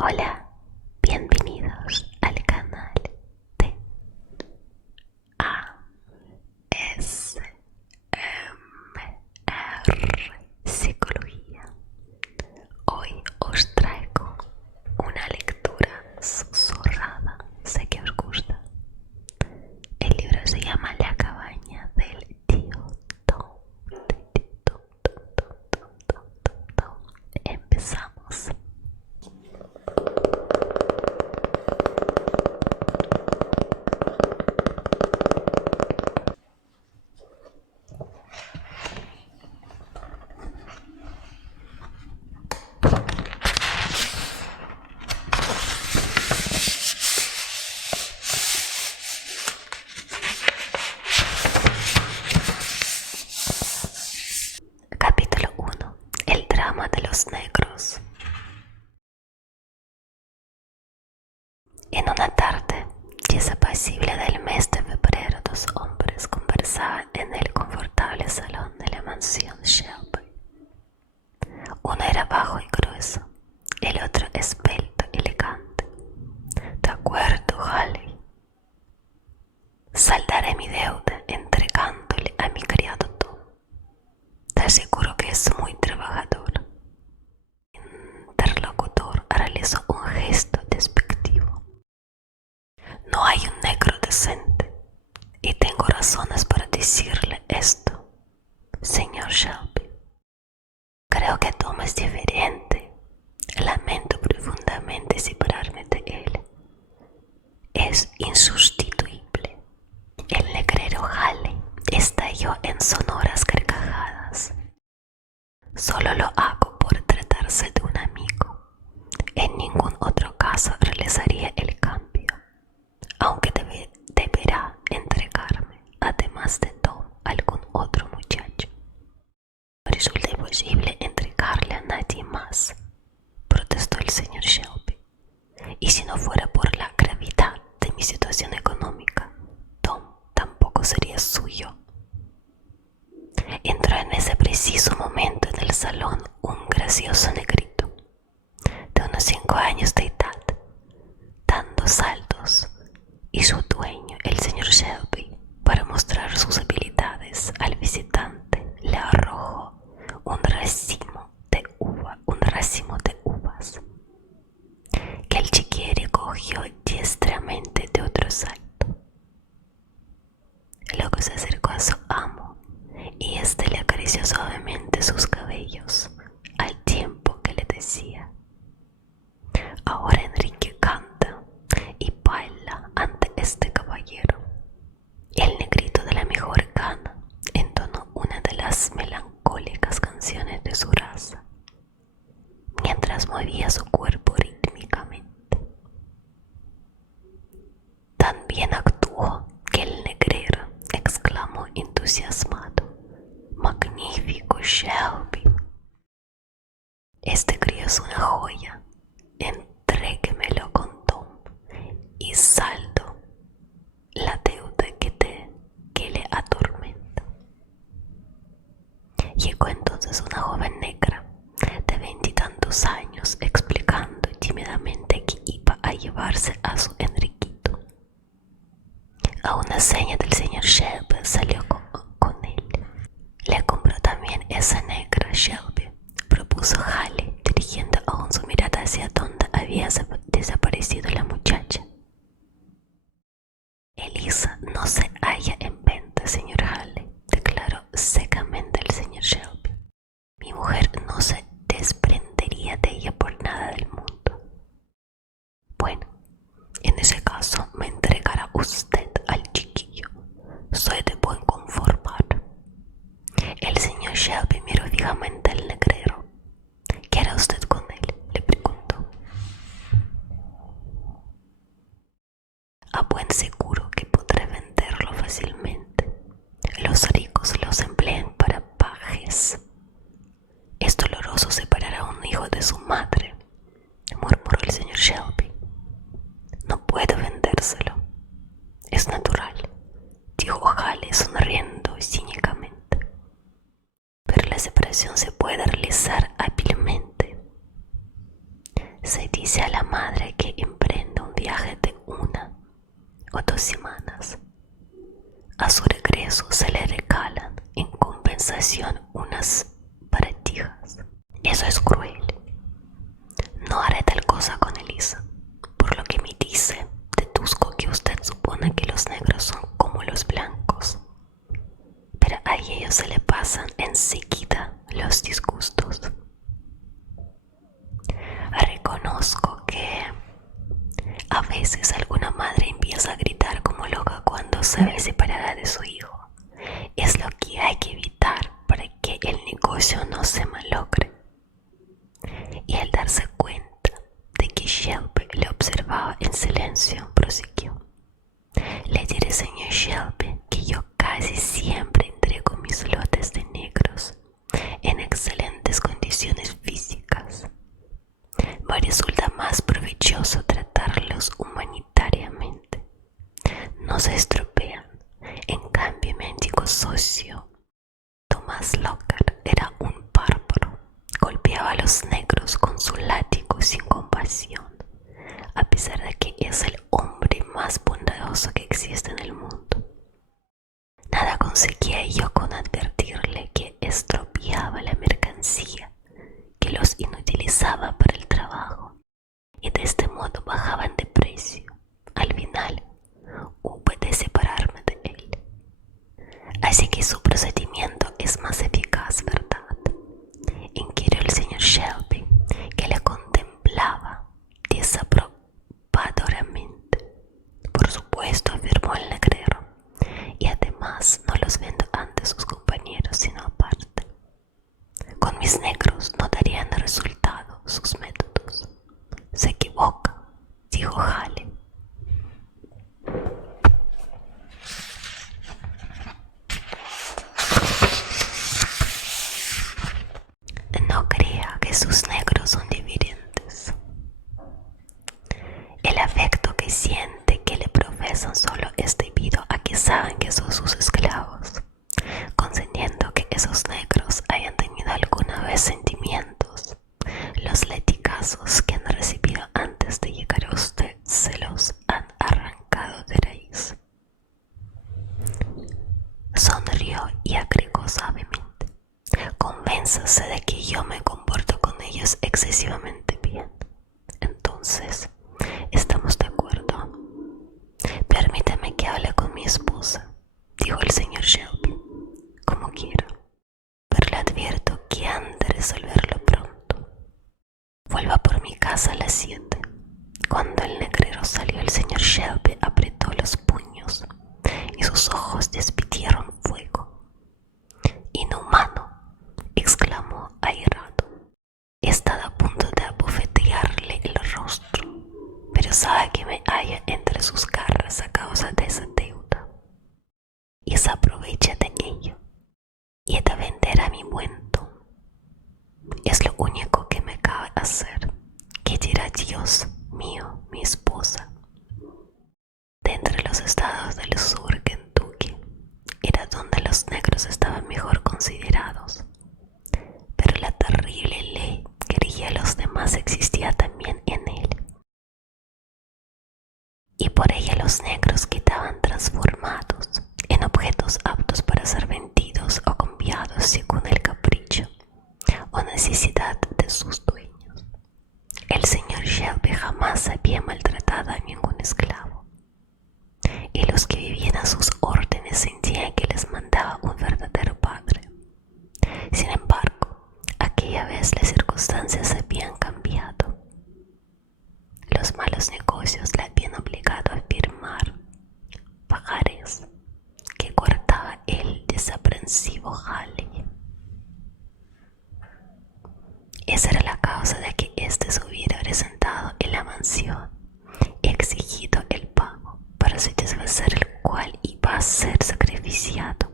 Hola, bienvenidos al canal de ASMR Psicología. Hoy os traigo una lectura susurrada, sé que os gusta. El libro se llama La cabaña del tío Tom. Empezamos. Capítulo 1. El drama de los negros. En una tarde desapacible del mes de febrero, dos hombres conversaban en el confortable salón de la mansión Shelby. Uno era bajo y grueso, el otro esbelto y elegante. «De acuerdo, Halley. Saldaré mi deuda entregándole a mi criado Tom. Te aseguro que es muy trabajador». El interlocutor realizó un gesto despectivo. «No hay un negro decente, y tengo razones para decirle esto, señor Shelby. Creo que Tom es diferente. Lamento profundamente separarme de él. Es insustituible». El negrero Halley estalló en sonoras carcajadas. «Solo lo hago por tratarse de un amigo. En ningún otro caso realizaría el cambio, aunque deberá entregarme, además de Tom, algún otro muchacho. No resulta imposible entregarle a nadie más», protestó el señor Shelby. «Y si no fuera por la gravedad de mi situación económica, Tom tampoco sería suyo». Entró en ese preciso momento en el salón un gracioso negrito, de unos 5 años de edad, dando saltos, y su dueño, el señor Shelby, para mostrar sus habilidades al visitante, le arrojó un racimo de uvas, que el chiquillo cogió diestramente de otro salto. Luego se acercó a su amo y éste le acarició suavemente sus cabellos, al tiempo que le decía: «Ahora Enrique canta y baila ante este caballero». El negrito de la mejor gana entonó una de las melancólicas canciones de su raza, mientras movía su cuerpo rítmicamente. «Tan bien actuó que el negrero», exclamó entusiasmado. «Magnífico, Shelby. Este crío es una joya. Entréguemelo con Tom y saldo la deuda que le atormenta». Llegó entonces una joven negra de 20 y tantos años, explicando tímidamente que iba a llevarse a su Enriquito. A una seña del señor Shelby salió con él. «Le compró también esa negra, Shelby», propuso Halley, dirigiendo aún su mirada hacia donde había desaparecido la muchacha. «Elisa no se halla en venta, señor Halley», declaró secamente el señor Shelby. «Mi mujer no se desprendería de ella por nada del mundo». «Bueno, en ese caso me entregará usted al chiquillo. Soy de buen conformar». El señor Shelby miró fijamente al negrero. «¿Qué hará usted con él?», le preguntó. «A buen seguro que podré venderlo fácilmente. Los ricos los emplean para pajes. Es doloroso separar a un hijo de su madre», murmuró el señor Shelby. «No puedo vendérselo. Es natural», dijo Halley sonriendo cínicamente. «Pero la separación se puede realizar hábilmente. Se dice dice a la madre que emprende un viaje de 1 o 2 semanas. A su regreso se le regalan en compensación unas baratijas. Eso es cruel. No haré tal cosa con Elisa, por lo que me dice, deduzco que usted supone que los negros son como los blancos, pero a ellos se le pasan enseguida los disgustos. Reconozco que a veces alguna madre empieza a gritar como loca cuando se ve separada de su hijo. Es lo que hay que evitar para que el negocio no se malogre. Y al darse cuenta de que Shelby le observaba en silencio, prosiguió: le diré, señor Shelby, que yo casi siempre entrego mis lotes de negros en excelentes condiciones físicas. Me resulta más provechoso tratarlos humanitariamente. No se estropean. En cambio, mi antiguo socio, Thomas Locker, era un bárbaro. Golpeaba a los negros con su látigo sin compasión, a pesar de que es el hombre más bondadoso que existe en el mundo. Nada conseguía yo con advertirle que estropeaba la mercancía, que los inutilizaba para el trabajo, y de este modo bajaban de precio. Al final, hube de separarme de él. Así que su procedimiento es más eficaz, ¿verdad?, inquirió el señor Shelby, que le contemplaba desaprobadoramente. Por supuesto, afirmó el negrero, y además no los vendo ante sus compañeros, sino aparte. Con mis negros no darían resultado sus métodos. Se equivoca, dijo Hale. No crea que sus negros son diferentes. El afecto que siente que le profesan solo es debido a que saben que son sus esclavos, consentiendo que esos negros hayan tenido alguna vez sentimientos. Los latigazos que han recibido antes de llegar a usted se los han arrancado de raíz. Sonrió y agregó suavemente: convénzase de que yo me comporto con ellos excesivamente bien. Entonces, ¿estamos de acuerdo? Permítame que hable con mi esposa, dijo el señor Shelby. Como quiera, pero le advierto que han de resolverlo pronto. Vuelva por mi casa a las 7. Cuando el negrero salió, el señor Shelby apretó los puños y sus ojos despidieron fuego. Inhumano, exclamó airado. He estado a punto de abofetearle el rostro, pero sabe que me halla entre sus garras a causa de esa deuda, y se aprovecha de ello, y he de vender a mi buen Tom. Es lo único que me cabe hacer. ¿Qué dirá Dios mío, mi esposa? De entre los estados del sur, Kentucky era donde los negros estaban mejor considerados, pero la terrible ley que regía a los demás existía también en él, y por ella los negros quedaban transformados en objetos aptos para ser vendidos o cambiados según el capricho o necesidad de sus dueños. El señor Shelby jamás había maltratado a ningún esclavo, y los que vivían a sus órdenes sentían que les mandaba un verdadero padre. Sin embargo, aquella vez las circunstancias habían cambiado. Los malos negocios le habían obligado a firmar pagarés que guardaba el desaprensivo Halley. Esa era la causa de que éste se hubiera presentado en la mansión y exigido el pago, para satisfacer el cual iba a ser sacrificado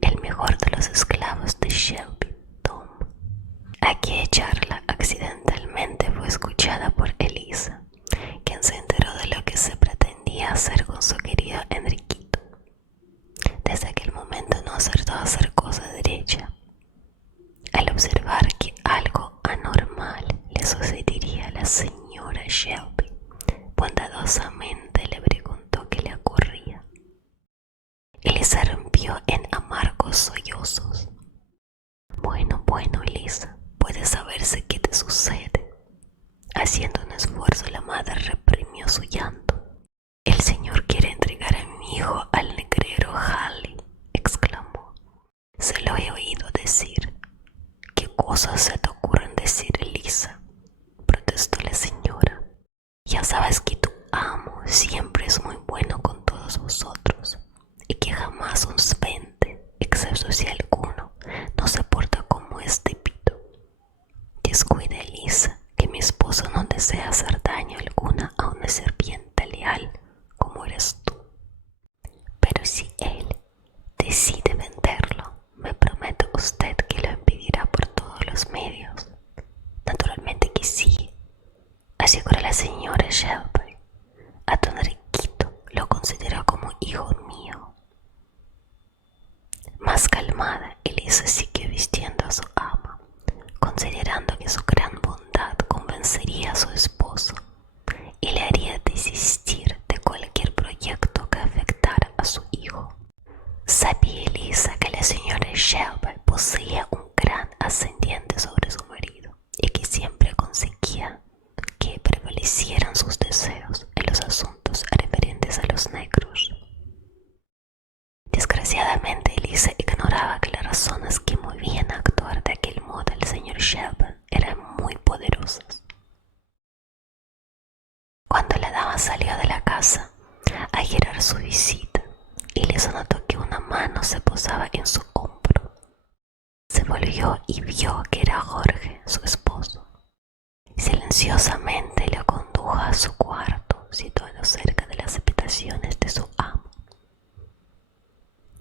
el mejor de los esclavos de Shelby, Tom. Aquella charla accidentalmente fue escuchada por Elisa, quien se enteró de lo que se pretendía hacer con su querido Enriquito. Desde aquel momento no acertó a hacer cosa derecha. Al observar que algo anormal le rompió en amargos sollozos. Bueno, Elisa, puede saberse qué te sucede. Haciendo un esfuerzo, la madre reprimió su llanto. El señor quiere entregar a mi hijo al negrero Halley, exclamó. Se lo he oído decir. ¿Qué cosas se te ocurren decir, Elisa?, protestó la señora. Ya sabes que tu amo siempre es muy bueno con todos vosotros y que jamás os vende, excepto si alguno no se porta como este pito. Descuida, Elisa, que mi esposo no desea hacer daño alguna a una serpiente leal como eres tú. Pero si él decide venderlo, me promete usted que lo impedirá por todos los medios. Naturalmente que sí, aseguró la señora Shelby. A don Enriquito lo considero como hijo mío. Más calmada, Elisa siguió vistiendo a su ama, considerando que su gran bondad convencería a su esposo y le haría desistir de cualquier proyecto que afectara a su hijo. Sabía Elisa que la señora Shelby poseía un gran ascendiente sobre su marido y que siempre conseguía que prevalecieran sus deseos en los asuntos referentes a los negros. Desgraciadamente, Elisa ignoraba que las razones que movían a actuar de aquel modo al señor Shelby eran muy poderosas. Cuando la dama salió de la casa a girar su visita, Elisa notó que una mano se posaba en su hombro. Se volvió y vio que era Jorge, su esposo. Silenciosamente le condujo a su cuarto, situado cerca de las habitaciones de su amo.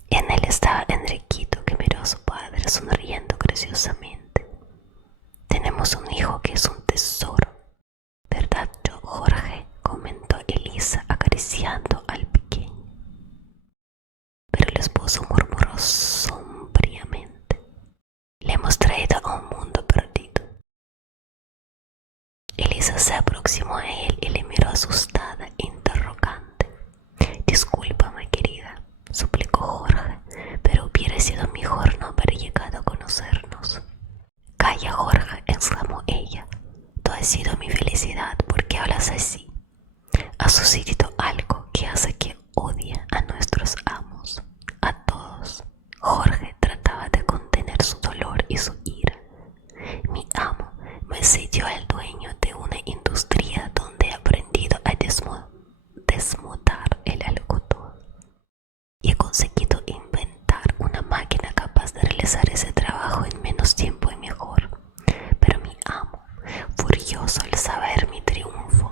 En él estaba Enriquito, que miró a su padre sonriendo graciosamente. Tenemos un hijo que es un tesoro, ¿verdad, Jorge?, comentó Elisa acariciando al pequeño. Pero el esposo murmuró sombríamente: le hemos traído a un mundo perdido. Elisa se aproximó a él y le miró asustada e interrogante. Discúlpame, querida, suplicó Jorge, pero hubiera sido mejor no haber llegado a conocernos. Calla, Jorge, exclamó ella. Tú has sido mi felicidad. ¿Por qué hablas así? Ha sucedido algo que hace que odie a nuestros amos, a todos. Jorge trataba de contener su dolor y su ira. Mi amo me cedió al dueño de una industria donde he aprendido a desmontar el algodón y he conseguido inventar una máquina capaz de realizar ese trabajo en menos tiempo y mejor. Pero mi amo, furioso al saber mi triunfo,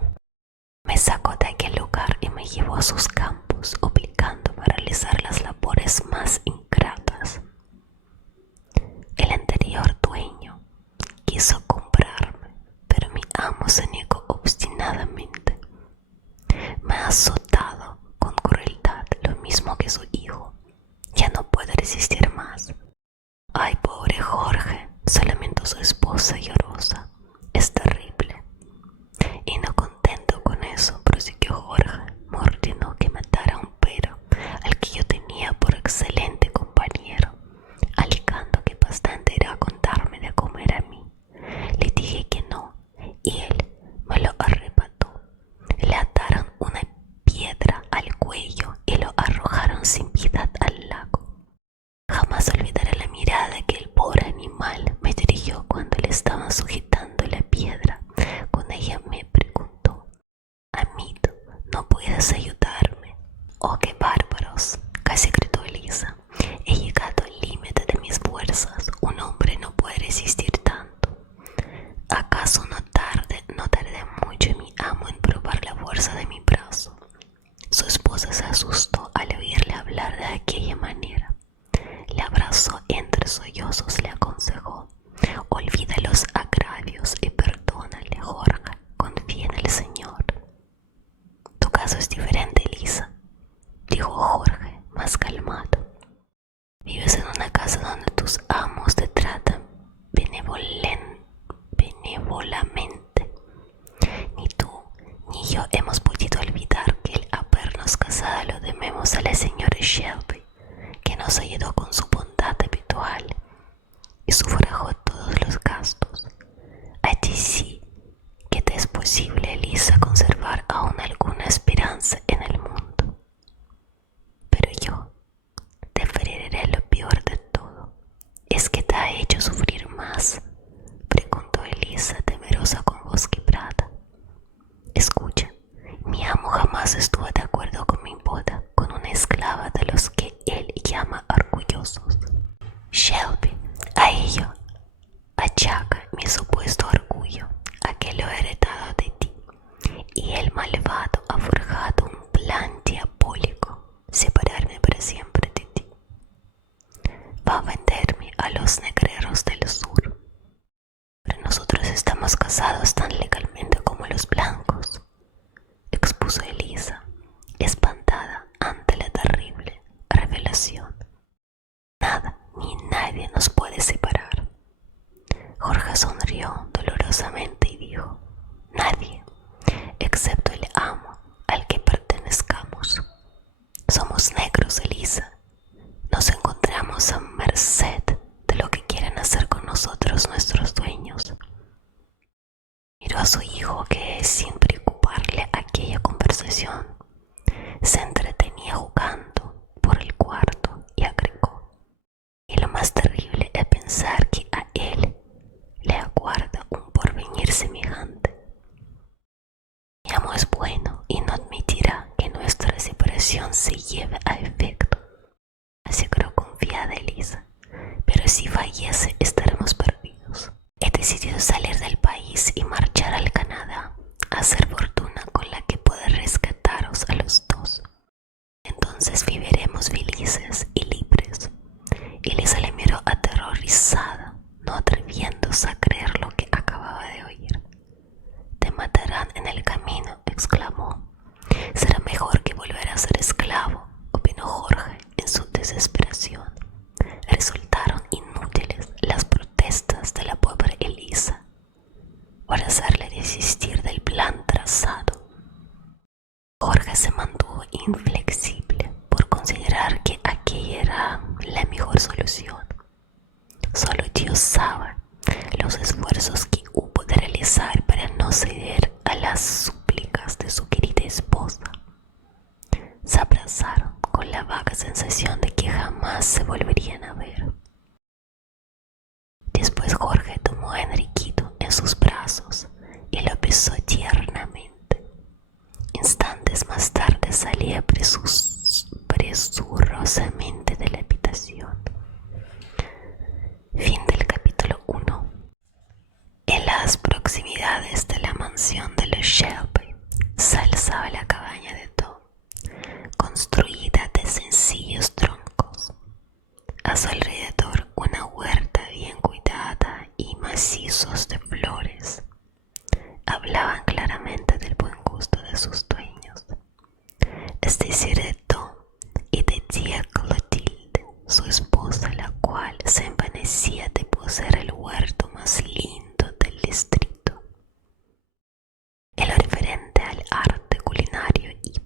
me sacó de aquel lugar y me llevó a sus campos, obligando a realizar las labores más ingratas. El anterior dueño quiso comprarme, pero mi amo se negó obstinadamente. Me ha azotado con crueldad, lo mismo que su hijo. Ya no puedo resistir más. Ay, pobre Jorge, se lamentó su esposa llorosa. Es terrible. Y no contento con eso, prosiguió Jorge, me ordenó que matara a un perro al que yo tenía por excelente compañero, alegando que bastante era contarme de comer a mí. Le dije que no, y él me lo arrebató. Le ataron una piedra al cuello y lo arrojaron sin piedad al lago. Jamás olvidaré la mirada que el pobre animal me dirigió cuando le estaban sujetando la piedra. Con ella me preguntó: amito, ¿no puedes ayudarme? Oh, qué bárbaros, casi gritó Elisa. He llegado al límite de mis fuerzas. Un hombre no puede resistir tanto. ¿Acaso no tardé mucho en mi amo en probar la fuerza de mi brazo? Su esposa se asustó al oírle hablar de aquella manera. Le abrazó entre sollozos, le aconsejó: olvida los agravios y perdónale, Jorge, confía en el Señor. Tu caso es diferente, Elisa, dijo Jorge, más calmado. Vives en una casa donde tus amos te tratan benévolamente. Ni tú ni yo hemos podido olvidar que al habernos casado lo debemos a la señora Shelby, que nos nos ayudó con su bondad habitual y sufragó todos los gastos. A ti sí que te es posible, Elisa, conservar aún alguna esperanza en el mundo. Pero yo te feriré lo peor de todo. ¿Es que te ha hecho sufrir más?, preguntó Elisa, temerosa con voz quebrada. Escucha, mi amo jamás estuvo de acuerdo con mi boda con una esclava de los que él llama orgullosos. Shelby, a ello achaca mi supuesto orgullo, a que lo he heredado de ti, y el malvado ha forjado un plan diabólico, separarme para siempre de ti. Va a venderme a los negreros del sur, pero nosotros estamos casados tan legalmente como los blancos, expuso Elisa, espantada ante la terrible revelación. Nada ni nadie nos puede separar. Jorge sonrió dolorosamente y dijo: nadie, excepto el amo al que pertenezcamos. Somos negros, Elisa. Nos encontramos a merced de lo que quieren hacer con nosotros nuestros dueños. Miró a su hijo, que sin preocuparle aquella conversación se entretenía jugando por el cuarto, y agregó: y lo más terrible es pensar que a él le aguarda un porvenir semejante. Mi amo es bueno y no admitirá que nuestra separación se lleve a efecto, aseguró confiada Elisa. Pero si fallece, estaremos perdidos. He decidido salir del país y marchar al Canadá, a hacer fortuna con la que pueda rescataros a los dos. Entonces viviremos felices y libres. Elisa le miró aterrorizada, no atreviéndose a creer lo que acababa de oír. Te matarán en el camino, exclamó. Será mejor que volver a ser esclavo, opinó Jorge en su desesperación. Resultaron inútiles las protestas de la pobre Elisa para hacerle desistir del plan trazado. Jorge se mantuvo inflexible por considerar que aquella era la mejor solución. Solo Dios sabe los esfuerzos que hubo de realizar para no ceder a las súplicas de su querida esposa. Se abrazaron con la vaga sensación de que jamás se volverían a ver. Después Jorge tomó a Enriquito en sus brazos y lo besó tiernamente. Instantes más tarde salía presurosamente de la habitación. Fin del capítulo 1. En las proximidades de la mansión de los Shelby se alzaba la cabaña de Tom, construida de sencillos troncos. A su alrededor una huerta bien cuidada y macizos de flores hablaban claramente del buen gusto de sus dueños, es decir, de Tom y de tía Clotilde, su esposa, la cual se envanecía de poseer el huerto más lindo del distrito. En lo referente al arte culinario y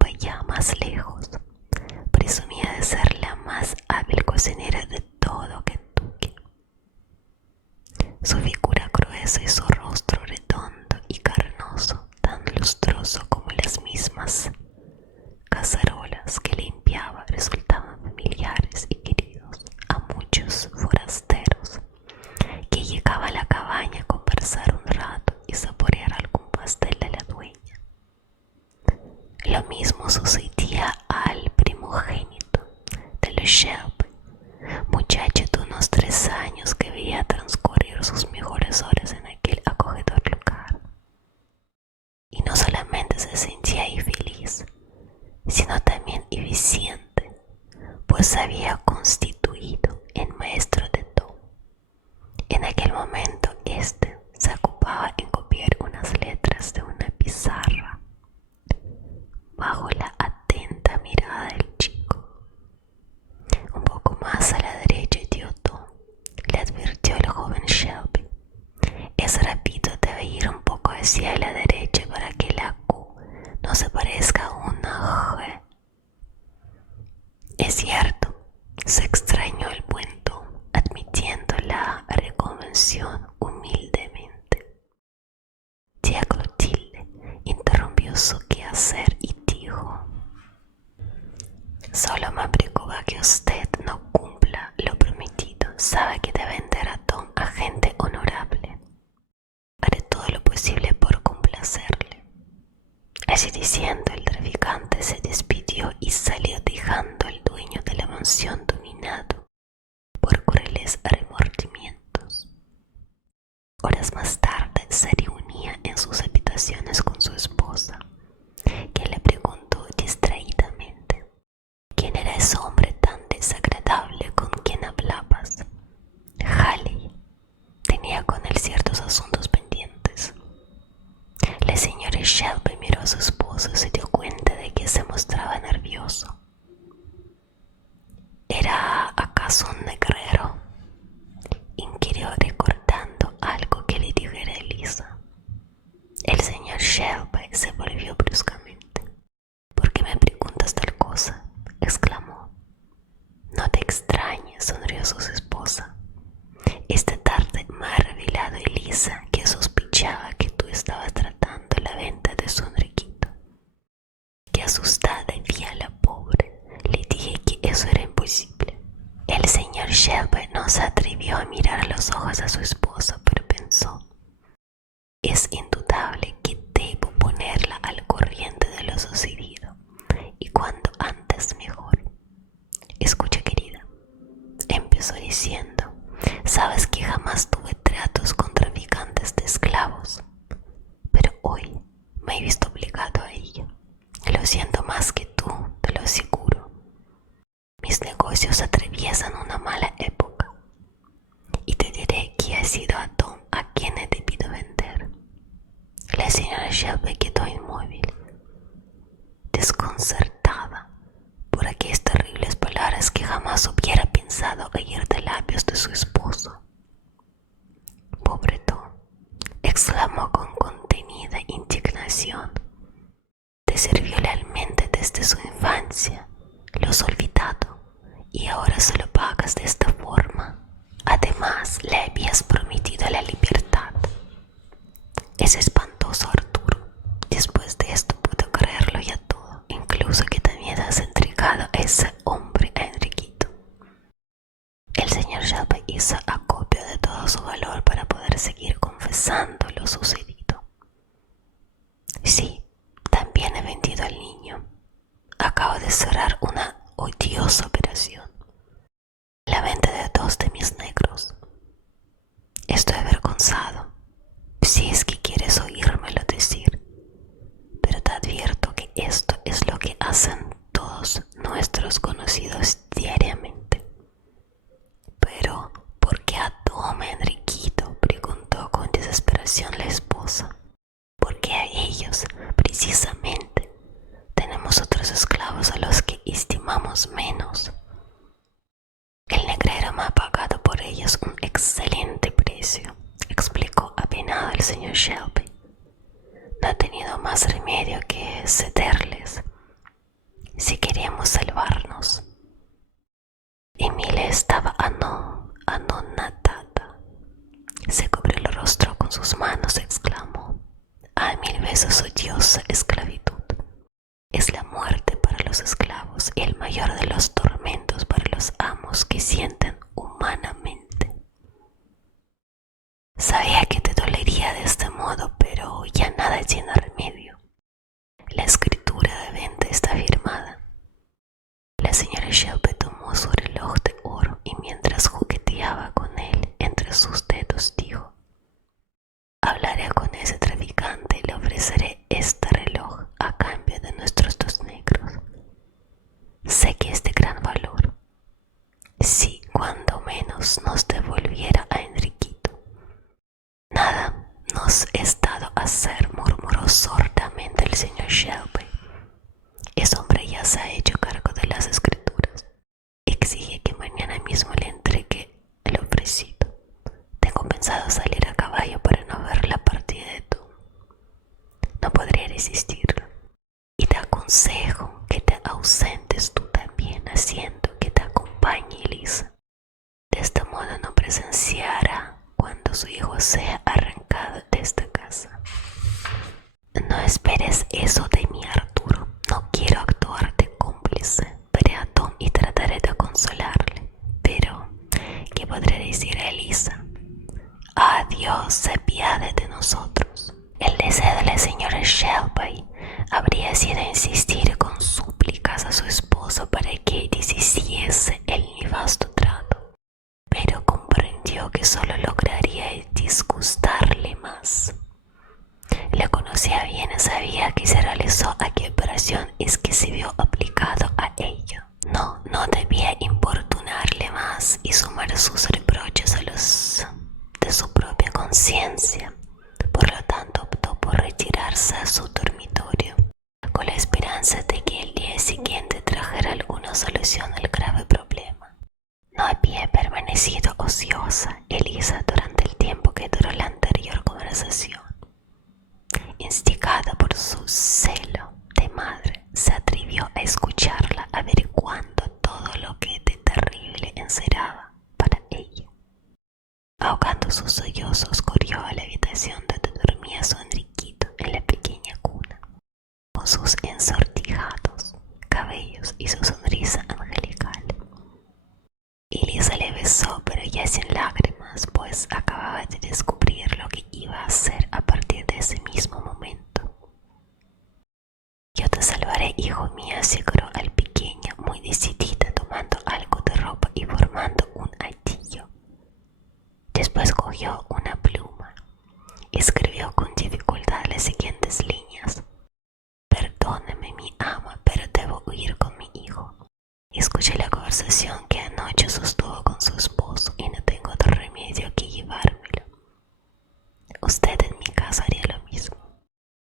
atención humildemente. Tía Clotilde interrumpió su quehacer y dijo: solo me preocupa que usted no cumpla lo prometido. Sabe que debe vender a Tom a gente honorable. Haré todo lo posible por complacerle. Así diciendo, el traficante se despidió y salió, dejando al dueño de la mansión dominado por crueles remordimientos. Horas más tarde se reunía en sus habitaciones con su esposa, que le preguntó distraídamente: ¿quién era ese hombre tan desagradable con quien hablabas? Halley. Tenía con él ciertos asuntos pendientes. La señora Shelby miró a su esposo y se dio cuenta de que se mostraba nervioso. ¿Era acaso un negrero?, inquirió, recordando algo que le dijera Elisa. El señor Shelby se volvió bruscamente. ¿Por qué me preguntas tal cosa?, exclamó. No te extrañes, sonrió su esposa. Esta tarde me ha revelado Elisa que sospechaba que tú estabas tratando la venta de su Enriquito. Qué asustada vi a la pobre. Le dije que eso era imposible. El señor Shelby no se atrevió a mirar a los ojos a su esposa, pero pensó: es indudable que debo ponerla al corriente de lo sucedido, y cuanto antes mejor. Escucha, querida, empezó diciendo: sabes que jamás tuve tratos con traficantes de esclavos, pero hoy me he visto obligado a ello. Lo siento más que tú, te lo aseguro. Mis negocios atraviesan una mala época, y te diré que ha sido a Tom a quien he debido vender. La señora Shelby quedó inmóvil, desconcertada por aquellas terribles palabras que jamás hubiera pensado oír de labios de su esposo. Pobre Tom, exclamó con contenida indignación. Te sirvió lealmente desde su infancia, lo has olvidado y ahora se lo pagas de esta forma. Además, le habías prometido la libertad. Es espantoso, Arturo. Después de esto puedo creerlo ya todo, incluso que también has entregado a ese hombre a Enriquito. El señor Shelby hizo acopio de todo su valor para poder seguir confesando lo sucedido. Sí, también he vendido al niño. Acabo de cerrar una odiosa operación: la venta de 2 de mis negros. Estoy avergonzado, si es que quieres oírmelo decir, pero te advierto que esto es lo que hacen todos nuestros conocidos diariamente. Pero, ¿por qué a Tom, Enriquito?, preguntó con desesperación la esposa. Porque a ellos, precisamente, tenemos otros esclavos a los que estimamos menos. El negrero me ha pagado por ellos un excelente precio, explicó apenado el señor Shelby. No ha tenido más remedio que cederles si queríamos salvarnos. Emilia estaba anonadada. Se cubrió el rostro con sus manos y exclamó: ¡ay, 1000 veces odiosa esclavitud! Es la muerte para los esclavos y el mayor de los tormentos para los amos que sienten humanamente. Sabía que te dolería de este modo, pero ya nada tiene remedio. La escritura de venta está firmada. La señora Shelby tomó su reloj de oro y mientras jugueteaba con él entre sus dedos dijo: hablaré con ese traficante y le ofreceré este reloj a cambio de nuestros 2 negros. Sé que es de gran valor. Si cuando menos nos devolviera a Enriquito. Nada nos es dado hacer, murmuró sordamente el señor Shelby. Ese hombre ya se ha hecho cargo de las escrituras. Exige que mañana mismo le entregue el ofrecido. Tengo pensado salir a caballo para no ver la partida de Tom. No podría resistirlo. Y te aconsejo que te ausentes tú también, haciendo que te acompañe Elisa. De este modo no presenciará cuando podré decir a Elisa: «Ah, Dios, se apiade de nosotros». El deseo de la señora Shelby habría sido insistir con súplicas a su esposo para que deshiciese el nefasto trato, pero comprendió que solo lograría disgustarle más. La conocía bien y sabía que se realizó aquella operación es que se vio aplicado a ello. No debía importunarle más y sumar sus reproches a los de su propia conciencia. Por lo tanto, optó por retirarse a su dormitorio, con la esperanza de que el día siguiente trajera alguna solución al grave problema. No había permanecido ociosa Elisa durante el tiempo que duró la anterior conversación. Instigada por su celo de madre, se atrevió a escucharla averiguando todo lo que de terrible encerraba para ella. Ahogando sus sollozos, corrió a la habitación donde dormía su Enriquito en la pequeña cuna, con sus ensortijados cabellos y su sonrisa angelical. Elisa le besó, pero ya sin lágrimas, pues acababa de descubrir lo que iba a hacer a partir de ese mismo momento. «Yo te salvaré, hijo mío», aseguró al pequeño, muy decidida, tomando algo de ropa y formando un hatillo. Después cogió una pluma y escribió con dificultad las siguientes líneas: «Perdóneme, mi ama, pero debo huir con mi hijo. Escuché la conversación que anoche sostuvo con su esposo y no tengo otro remedio que llevármelo. Usted en mi caso haría lo mismo.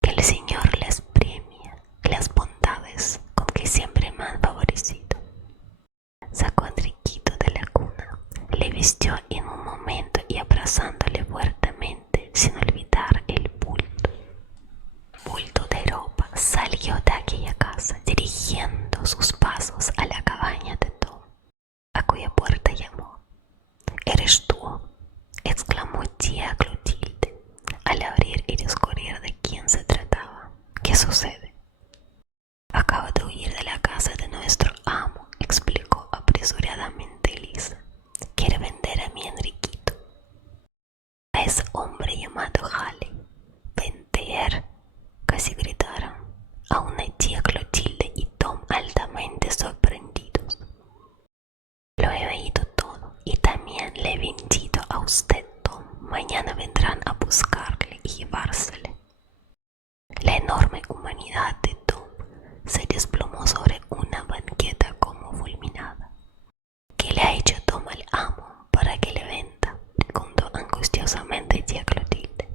Que el Señor les premie las bondades con que siempre me han favorecido». Sacó a Enriquito de la cuna, le vistió en un momento y abrazándole fuertemente, sin olvidar el bulto de ropa, salió de aquella casa, dirigiendo sus pasos a la cabaña de Tom, a cuya puerta llamó. «¿Eres tú?», exclamó tía Clotilde, al abrir y descubrir de quién se trataba. «¿Qué sucede?». «Acabo de huir de la casa de nuestro amo», explicó apresuradamente Elisa. «Quiere vender a mi Enriquito a ese hombre llamado Halley». «¿Vender?», casi gritaron, aún tía Clotilde y Tom altamente sorprendidos. «Lo he oído todo y también le he vendido a usted, Tom. Mañana vendrán a buscarle y llevársele». La enorme humanidad de Tom se desplomó sobre una banqueta como fulminada. «¿Qué le ha hecho Tom al amo para que le venda?», preguntó angustiosamente tía Clotilde.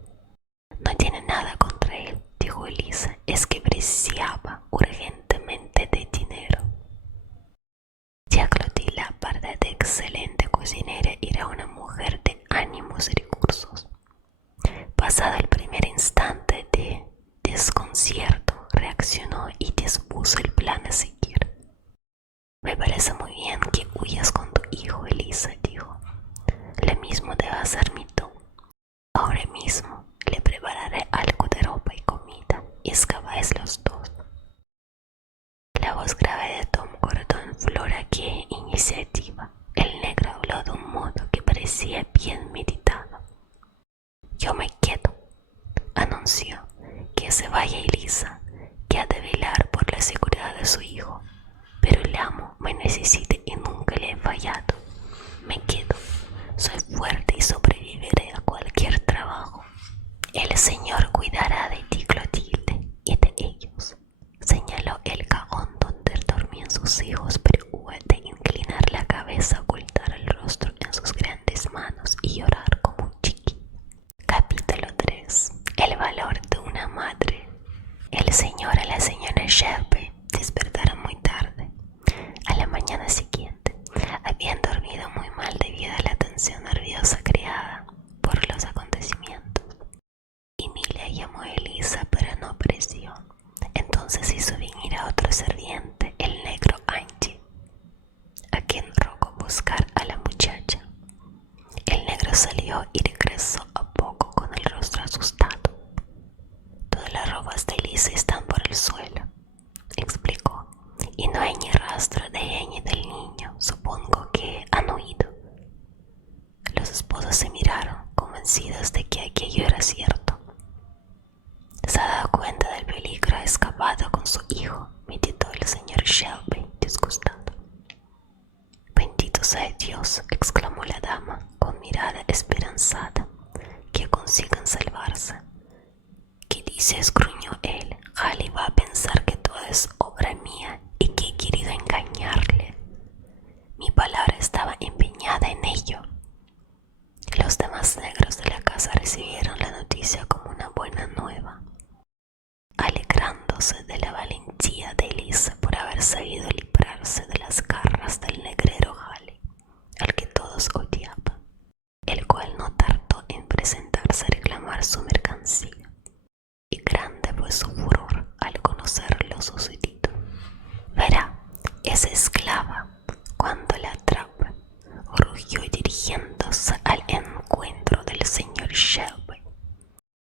«No tiene nada contra él», dijo Elisa, «es que preciaba urgentemente de dinero». Tía Clotilde, aparte de excelente cocinera, era una mujer de ánimos y recursos. Pasado el primer instante de desconcierto, reaccionó y dispuso el plan a seguir. «Me parece muy bien que huyas con tu hijo, Elisa», dijo. «Lo mismo debe hacer mi Tom. Ahora mismo le prepararé algo de ropa y comida y escapáis los dos». La voz grave de Tom cortó en flor aquella iniciativa. El negro habló de un modo que parecía bien meditado. «Yo me quedo», anunció. «Que se vaya Elisa, que ha de velar por la seguridad de su hijo. Pero el amo me necesita y nunca le he fallado. Me quedo. Soy fuerte y sobreviviré a cualquier trabajo. El Señor cuidará de ti, Clotilde, y de ellos». Señaló el cajón donde dormían sus hijos, pero hubo de inclinar la cabeza, ocultar el rostro en sus grandes manos y llorar como un chiquillo. Capítulo 3. El valor de una madre. El señor y la señora Shelby despertaron muy tarde. A la mañana siguiente habían dormido muy mal debido a la tensión nerviosa creada por los acontecimientos. Emilia llamó a Elisa, pero no apareció. Entonces hizo venir a otro serviente, el negro Angie, a quien rogó buscar a la muchacha. El negro salió y regresó a poco con el rostro asustado. «Todas las ropas de Elisa están por el suelo», explicó, «y no hay ni rastro de ella ni del niño. Supongo que han huido». convencidos de que aquello era cierto. Se ha dado cuenta del peligro, ha escapado con su hijo, meditó el señor Shelby, disgustado. Bendito sea Dios, exclamó la dama, con mirada esperanzada, que consigan salvarse. ¿Qué dices?, gruñó él. Halley va a pensar que todo es obra mía y que he querido engañarle. Mi palabra estaba empeñada en ello. Los demás negros de la casa recibieron la noticia como una buena nueva, alegrándose de la valentía de Elisa por haber sabido librarse de las garras del negrero Halley, al que todos odiaban, el cual no tardó en presentarse a reclamar su mercancía, y grande fue su furor al conocer lo sucedido. Verá, esa esclava, cuando la atrape, rugió dirigiéndose al encuentro del señor Shelby,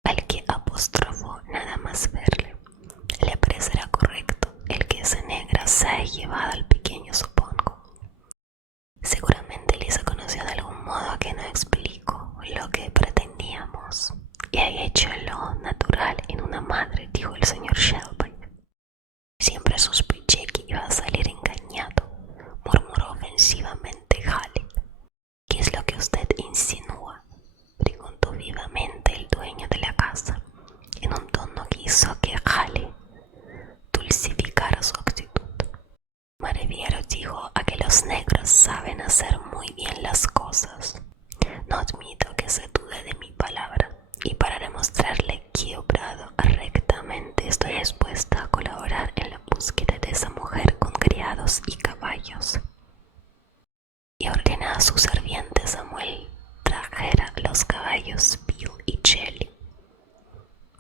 al que apostrofó nada más verle. Le parecerá correcto el que esa negra se haya llevado al pequeño, supongo. Seguramente Lisa conoció de algún modo que no explico lo que pretendíamos y ha hecho lo natural en una madre, dijo el señor Shelby. Siempre sospeché que iba a salir engañado, murmuró ofensivamente Halley. ¿Qué es lo que usted insinúa?, preguntó vivamente el dueño de la casa, en un tono que hizo que Halley dulcificara su actitud. Me refiero, dijo, a que los negros saben hacer muy bien las cosas. No admito que se dude de mi palabra, y para demostrarle que he obrado rectamente estoy dispuesta a colaborar en la búsqueda de esa mujer con criados y caballos. Y ordena a su serviente Samuel trajera los caballos Bill y Shelley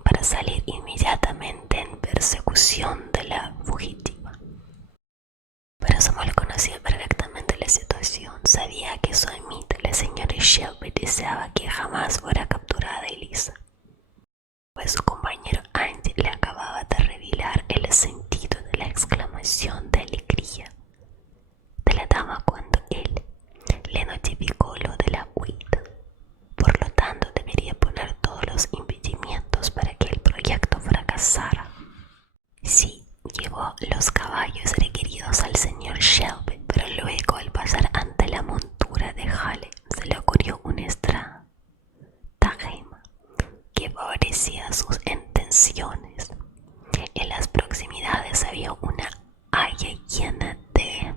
para salir inmediatamente en persecución de la fugitiva. Pero Samuel conocía perfectamente la situación. Sabía que su amita, la señora Shelby, deseaba que jamás fuera capturada Elisa, pues su compañero Andy le acababa de revelar el sentido de la exclamación de alegría de la dama cuando él le notificó lo de la huida. Por lo tanto, debería poner todos los impedimentos para que el proyecto fracasara. Sí, llevó los caballos requeridos al señor Shelby, pero luego, al pasar ante la montura de Halley, se le ocurrió un estratagema que favorecía sus intenciones. En las proximidades había una haya llena de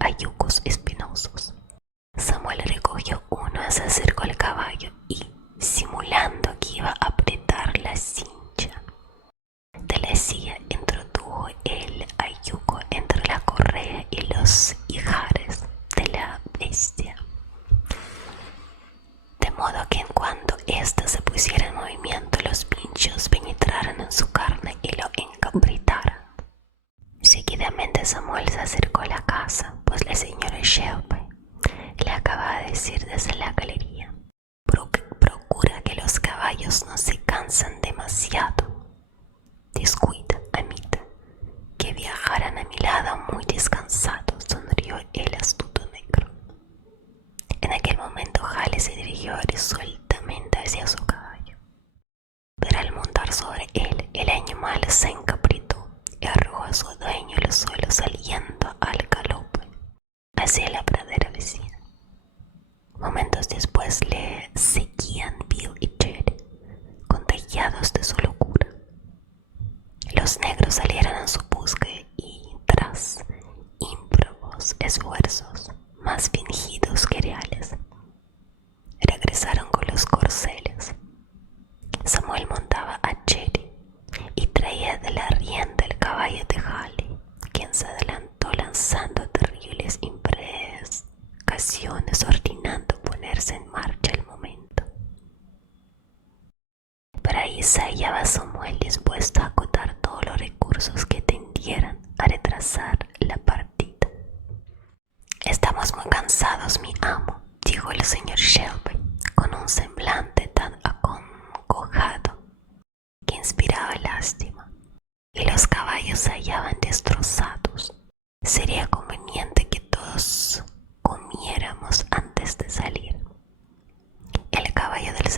hayucos espinosos. Samuel recogió uno, se acercó al caballo y, simulando que iba a apretar la cincha de la silla, introdujo el hayuco entre la correa y los ijares de la bestia, de modo que en cuanto ésta se pusiera en movimiento, los pinchos penetraran en su carne y lo encabritaran. Seguidamente Samuel se acercó a la casa, pues la señora Shelby le acababa de decir desde la galería: procura que los caballos no se cansen demasiado. Descuida, amita, que viajaran a mi lado muy descansados, sonrió el astuto negro. En aquel momento Halley se dirigió resueltamente hacia su caballo, pero al montar sobre él, el animal se encabritó y arrojó a su dueño al suelo, saliendo al galope hacia la pradera vecina. Momentos después le seguían Bill y Ted, contagiados de su locura. Los negros salieron en su busca y, tras ímprobos esfuerzos, más fingidos que reales, regresaron con los corceles. Samuel montaba a Cherry y traía de la rienda el caballo de Halley, quien se adelantó lanzando terribles imprecaciones, ordenando ponerse en marcha al momento. Pero ahí se hallaba Samuel, dispuesto a agotar todos los recursos que tendieran a retrasar la partida. «Estamos muy cansados, mi amo», dijo el señor Shelby, con un semblante tan acongojado que inspiraba lástima, y los caballos se hallaban destrozados. Sería conveniente que todos comiéramos antes de salir. El caballo del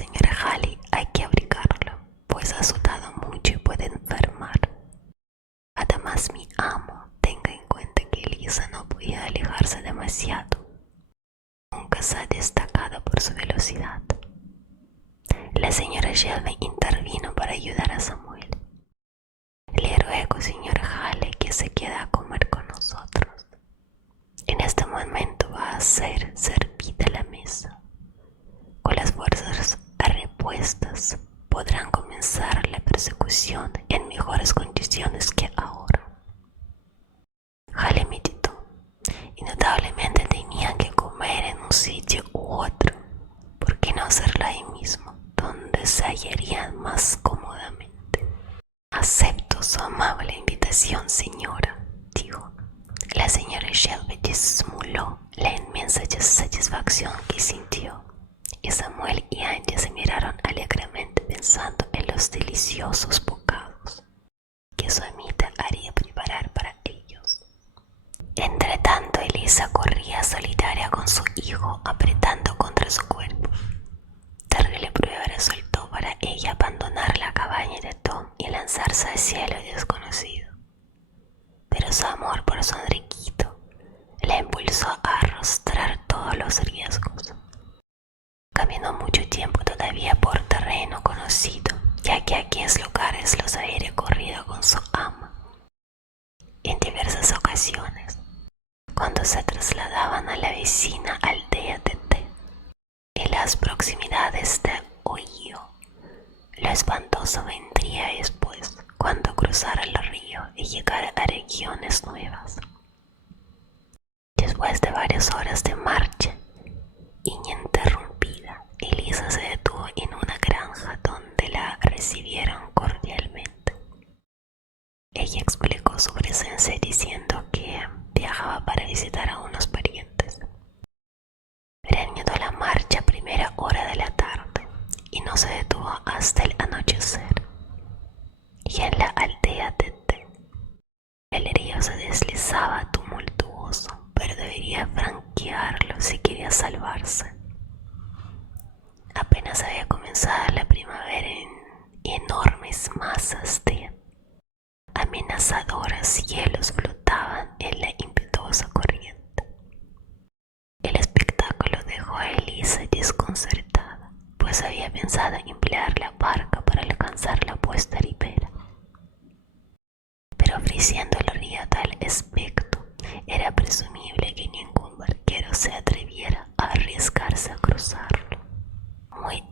destacado por su velocidad. La señora Shelby intervino para ayudar a Samuel. Le ruego, señor Hale, que se quede a comer con nosotros. En este momento va a ser servida la mesa. Con las fuerzas repuestas podrán comenzar la persecución en mejores condiciones que ahora. Hale meditó. Indudablemente tenían que comer en un sitio u otro. ¿Por qué no hacerlo ahí mismo, donde se hallarían más cómodamente? Acepto su amable invitación, señora, dijo. La señora Shelby disimuló la inmensa satisfacción que sintió, y Samuel y Angie se miraron alegremente pensando en los deliciosos bocados que su amita haría preparar para ellos. Entretanto, Elisa corría solitaria con su hijo apretando contra su cuerpo. Terrible prueba resultó para ella abandonar la cabaña de Tom y lanzarse hacia lo desconocido. Pero su amor por su Enriquito la impulsó a arrostrar todos los riesgos. Caminó mucho tiempo todavía por terreno conocido, ya que aquellos lugares los había recorrido con su ama. En diversas ocasiones, cuando se trasladaban a la vecina aldea de T, en las proximidades de Ohio, lo espantoso vendría después, cuando cruzara el río y llegara a regiones nuevas. Después de varias horas de marcha ininterrumpida, Elisa se detuvo en una granja donde la recibieron cordialmente. Ella explicó su presencia diciendo que viajaba para visitar a unos parientes. Reanudó la marcha a primera hora de la tarde y no se detuvo hasta el anochecer. Y en la aldea de T, el río se deslizaba tumultuoso, pero debería franquearlo si quería salvarse. Apenas había comenzado la primavera en enormes masas de amenazadores hielos flotaban en la impetuosa corriente. El espectáculo dejó a Elisa desconcertada, pues había pensado emplear la barca para alcanzar la puesta ribera. Pero ofreciendo el río tal aspecto, era presumible que ningún barquero se atreviera a arriesgarse a cruzarlo. Muy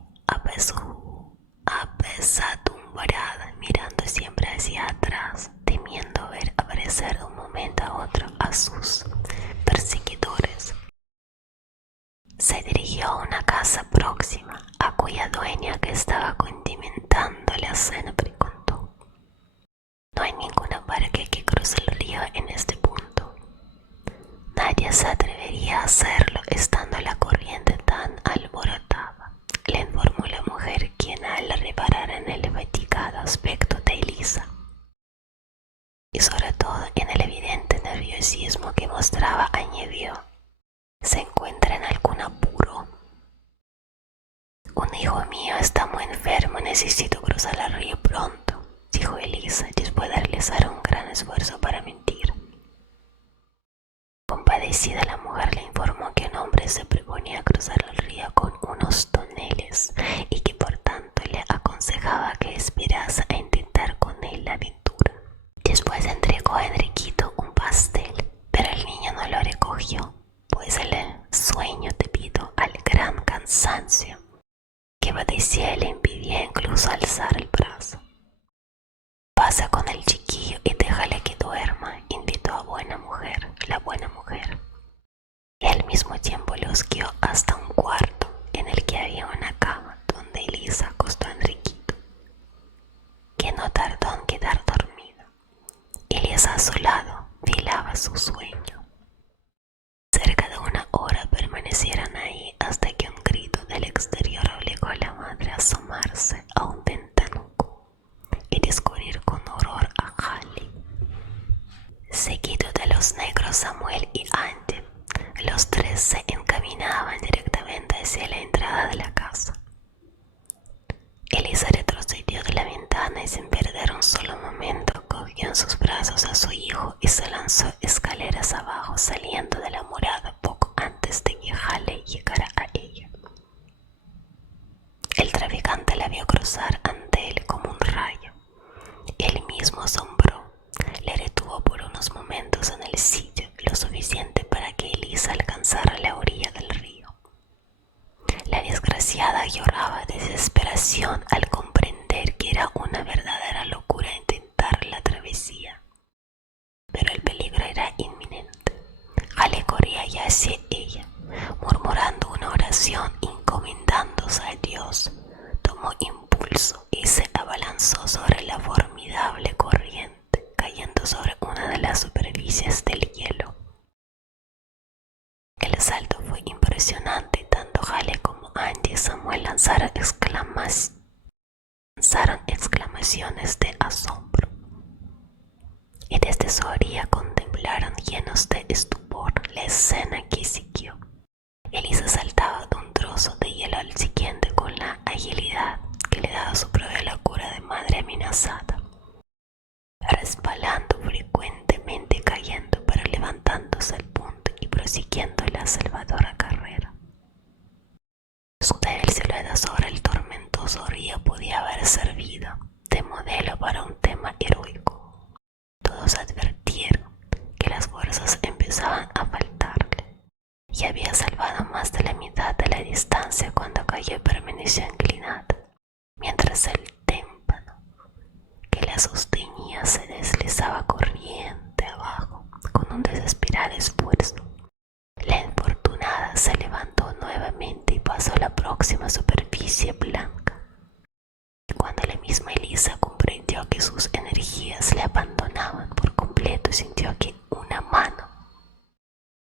apesadumbrada, mirando siempre hacia atrás, temiendo ver aparecer de un momento a otro a sus perseguidores, se dirigió a una casa próxima, a cuya dueña, que estaba condimentando la cena, preguntó: «¿No hay ninguna barca que cruce el río en este punto?» «Nadie se atrevería a hacerlo estando la corriente tan alborotada», le informó la mujer, quien, al reparar en el fatigado aspecto de Elisa y sobre todo en el evidente nerviosismo que mostraba, añadió: «¿Se encuentra en algún apuro?» «Un hijo mío está muy enfermo, necesito cruzar el río pronto», dijo Elisa, después de realizar un gran esfuerzo para mentir. Compadecida, la mujer le informó que un hombre se proponía cruzar el río con unos toneles y que por tanto le aconsejaba que esperase a intentar con él la aventura. Después entregó a Enriquito un pastel, pero el niño no lo recogió, pues el sueño, debido al gran cansancio que padecía, le impedía incluso alzar el brazo. «Pasa con el chiquillo y déjale que duerma», invitó a la buena mujer, y al mismo tiempo los guió hasta un cuarto en el que había una cama, donde Elisa acostó a Enriquito, que no tardó en quedar dormido. Elisa a su lado velaba su sueño. Cerca de una hora permanecieron ahí hasta que un grito del exterior obligó a la madre a asomarse a un ventanuco y descubrir con horror a Hale. Seguido de los negros Samuel y Angie, los tres se encaminaban directamente desgraciada lloraba de desesperación al comprender que era una verdadera locura intentar la travesía. Pero el peligro era inminente. Halle corría ya hacia ella, murmurando una oración, encomendándose a Dios. Tomó impulso y se abalanzó sobre la formidable corriente, cayendo sobre una de las superficies del hielo. El salto fue impresionante y tanto Halle como Andy y Samuel lanzaron exclamaciones de asombro. Y desde su orilla contemplaron llenos de estupor la escena que siguió. Elisa saltaba de un trozo de hielo al siguiente con la agilidad que le daba su propia locura de madre amenazada, resbalando frecuentemente, cayendo pero levantándose al punto y prosiguiendo la salvadora carrera. Su débil silueta sobre el tormentoso río podía haber servido de modelo para un tema heroico. Todos advirtieron que las fuerzas empezaban a faltarle y había salvado más de la mitad de la distancia cuando cayó y permaneció inclinada, mientras el témpano que la sostenía se deslizaba corriente abajo con un desesperado esfuerzo. La infortunada se levantó nuevamente y pasó a la próxima superficie blanca. Cuando la misma Elisa comprendió que sus energías le abandonaban por completo, sintió que una mano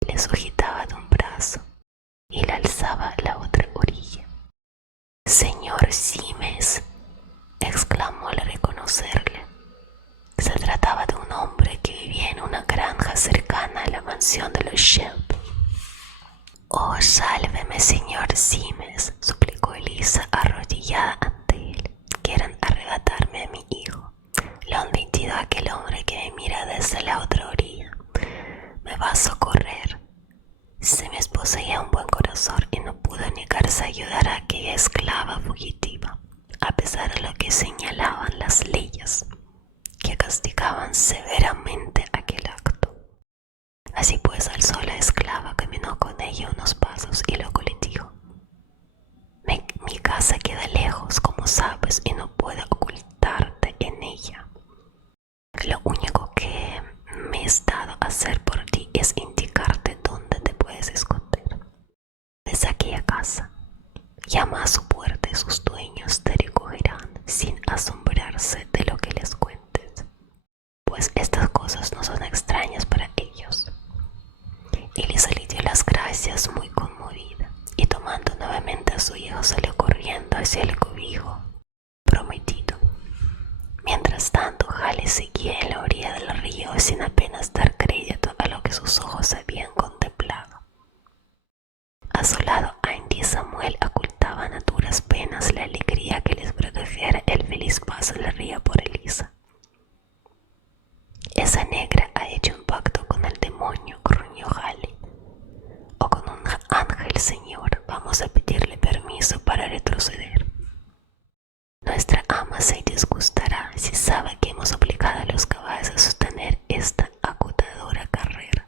le sujetaba de un brazo y la alzaba a la otra orilla. «Señor Simes», exclamó al reconocerle. Se trataba de un hombre que vivía en una granja cercana a la mansión de los Shelby. «Oh, sálveme, señor Simes», suplicó Elisa arrodillada ante él. «Quieren arrebatarme a mi hijo. Le han mentido a aquel hombre que me mira desde la otra orilla. Me va a socorrer». Simes poseía un buen corazón y no pudo negarse a ayudar a aquella esclava fugitiva, a pesar de lo que señalaban las leyes, que castigaban severamente aquel acto. Así pues alzó la esclava, caminó con ella unos pasos y luego le dijo: mi casa queda lejos, como sabes, y no puedo ocultarte en ella. Lo único que me es dado hacer por ti es indicarte dónde te puedes esconder. Desde aquella casa, llama a su puerta y sus dueños te recogerán sin asombrarse de lo que les cuentes, pues estas cosas no son extrañas para ellos. Elisa le dio las gracias muy conmovida y tomando nuevamente a su hijo salió corriendo hacia el cobijo prometido. Mientras tanto, Halle seguía en la orilla del río sin apenas dar crédito a lo que sus ojos habían contemplado. A su lado, Andy y Samuel ocultaban a duras penas la alegría que les produjera el feliz paso del río por Elisa. «Esa negra ha hecho un pacto con el demonio», gruñó Halle, «o con un ángel, señor. Vamos a pedirle permiso para retroceder. Nuestra ama se disgustará si sabe que hemos obligado a los caballos a sostener esta agotadora carrera.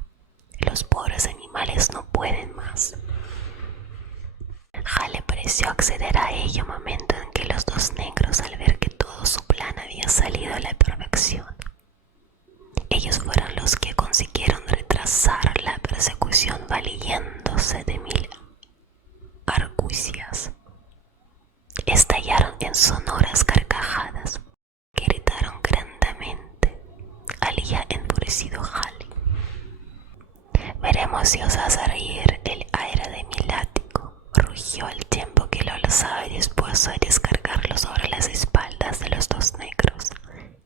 Los pobres animales no pueden más». Halle pareció acceder a ello, momento en que los dos negros, al ver que todo su plan había salido a la perfección, ellos fueron los que consiguieron retrasar la persecución valiéndose de 1000 argucias. Estallaron en sonoras carcajadas que gritaron grandemente al ya enfurecido Halle. «Veremos si os hace reír el aire de mi látigo», rugió al tiempo que lo alzaba dispuesto a descargarlo sobre las espaldas de los dos negros,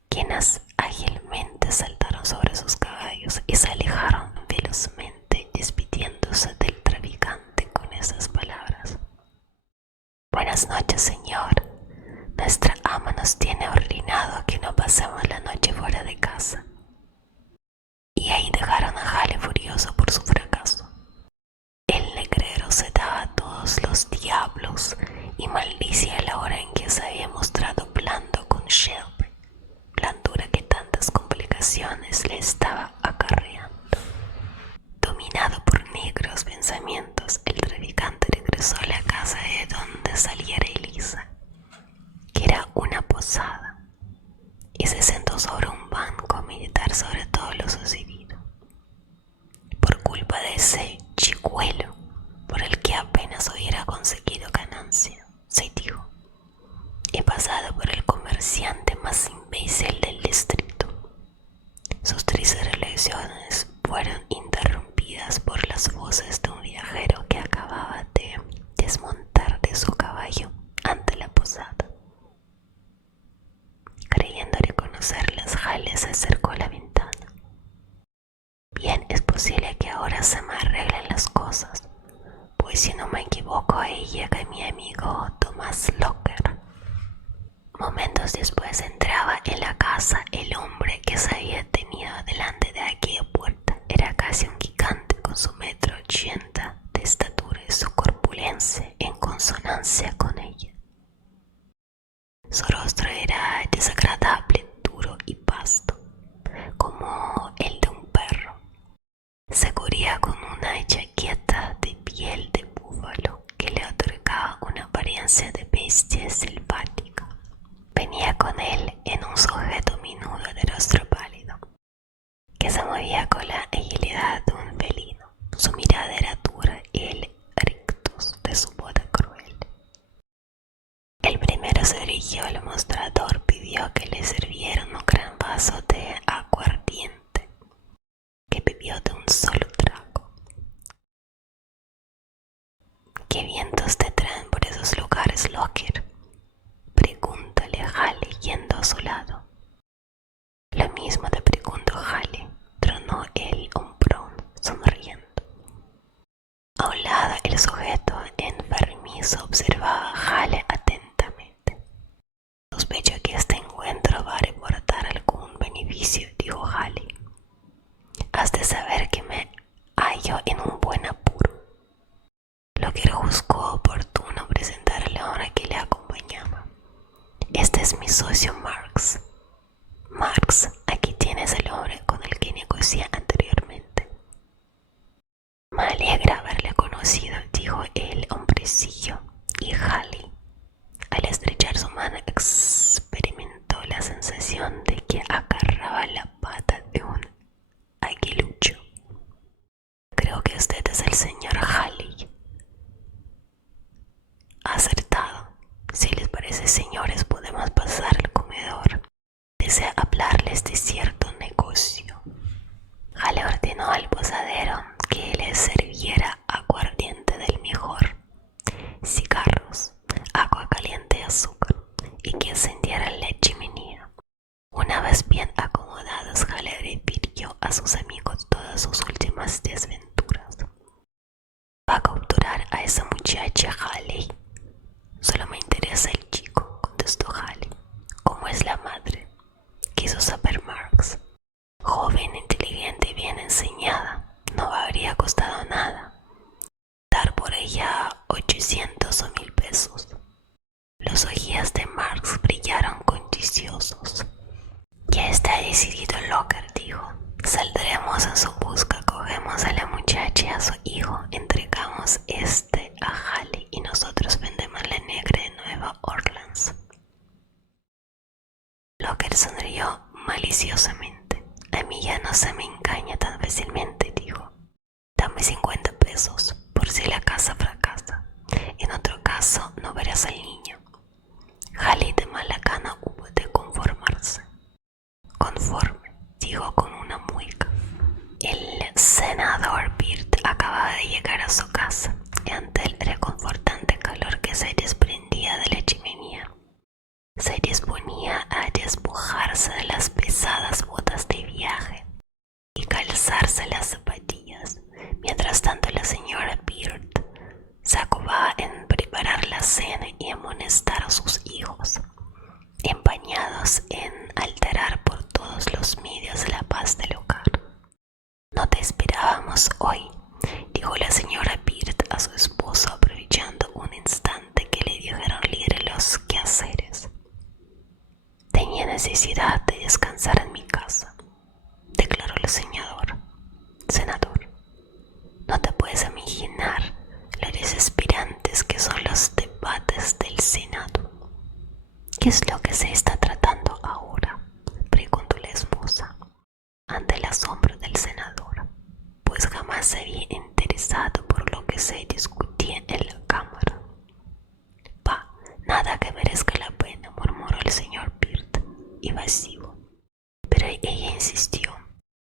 quienes ágilmente saltaron sobre sus caballos y se alejaron velozmente, despidiéndose del traficante con esas palabras: «Buenas noches, señor. Nuestra ama nos tiene ordenado que no pasemos la noche fuera de casa». Y ahí dejaron a Halle furioso por su fracaso. El negrero se daba a todos los diablos y maldicía la hora en que se había mostrado blando con Shelby, blandura que tantas complicaciones le estaba acarreando. Dominado por negros pensamientos, el traficante regresó a la casa de donde saliera Elisa, que era una posada, y se sentó sobre un banco a meditar sobre todo lo sucedido. Por culpa de ese chicuelo, por el que apenas hubiera conseguido ganancia, se dijo, he pasado por el comerciante más imbécil del distrito. Sus tristes reflexiones fueron interrumpidas por las voces de un viajero que acababa de desmontar de su caballo ante la posada. Creyendo reconocerlas, Halle se acercó a la ventana. Bien, es posible que ahora se me arreglen las cosas, pues si no me equivoco ahí llega mi amigo Thomas Locker. Momentos después entraba en la casa el hombre que se había tenido delante de aquella puerta. Era casi un gigante con su 1,80 m de estatura y su corpulencia en consonancia con ella. Su rostro era desagradable, duro y vasto, como el de un perro. Se cubría con una chaqueta de piel de búfalo que le otorgaba una apariencia de bestia selvática. Venía con él en un sujeto menudo de rostro pálido, que se movía con la agilidad de un felino. Su mirada era dura y el rictus de su voz cruel. El primero se dirigió al mostrador, pidió que le sirvieran un gran vaso de aguardiente, que bebió de un solo trago. ¿Qué vientos te traen por esos lugares, Locker?, pregúntale Halle yendo a su lado. Lo mismo te pregunto, Halle, tronó el hombrón sonriendo. A un lado el sujeto enfermizo observaba a Halle atentamente. Sospecho que este encuentro va a reportar algún beneficio, dijo Halle. Has de saber que me hallo en un buen apuro. Locker juzgó oportuno presentarle al hombre que le acompañaba. Este es mi socio Marx. Marx, aquí tienes el hombre con el que negocié anteriormente. Me alegra haberle conocido, dijo el hombrecillo, y Halle, al estrechar su mano, experimentó la sensación de que agarraba la pata de un aguilucho. Creo que usted es el señor Halle. Acertado. Si les parece, señores, podemos pasar al comedor. Desea hablarles de cierto negocio. Halle ordenó al posadero que les sirviera aguardiente del mejor, cigarros, agua caliente y azúcar, y que encendiera la chimenea. Una vez bien acomodados, Halle refirió a sus amigos todas sus últimas desventuras. Va a capturar a esa muchacha, Halle. Solo me interesa el chico, contestó Halle. ¿Cómo es la madre?, quiso saber Marx. Joven, inteligente y bien enseñada, no habría costado nada dar por ella 800 o 1000 pesos. Los ojillos de Marx brillaron codiciosos. Ya está decidido, Locker, dijo. Saldremos en su busca, cogemos a la muchacha y a su hijo, entregamos a Halle y nosotros vendemos la negra de Nueva Orleans. Locker sonrió maliciosamente. A mí ya no se me engaña tan fácilmente, dijo. Dame 50 pesos por si la casa fracasa. En otro caso no verás al niño. Halle de mala gana hubo de conformarse. Conforme, dijo con una mueca. El senador Byrd acababa de llegar a su casa y ante el reconfortante calor que se desprendía de la chimenea, se disponía a despojarse de las pesadas botas de viaje y calzarse las zapatillas. Mientras tanto, la señora Byrd se ocupaba en preparar la cena y amonestar a sus hijos. ¿Qué es lo que se está tratando ahora?, preguntó la esposa, ante el asombro del senador, pues jamás se había interesado por lo que se discutía en la cámara. «Bah, nada que merezca la pena», murmuró el señor Peart, evasivo. Pero ella insistió.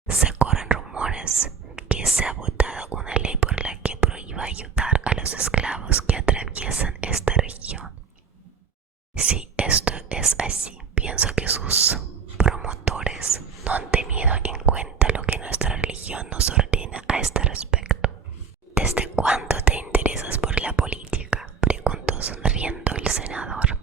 «Se corren rumores que se ha votado una ley por la que prohíba ayudar a los esclavos que atraviesan esta región. Si esto es así, pienso que sus promotores no han tenido en cuenta lo que nuestra religión nos ordena a este respecto». «¿Desde cuándo te interesas por la política?», preguntó sonriendo el senador.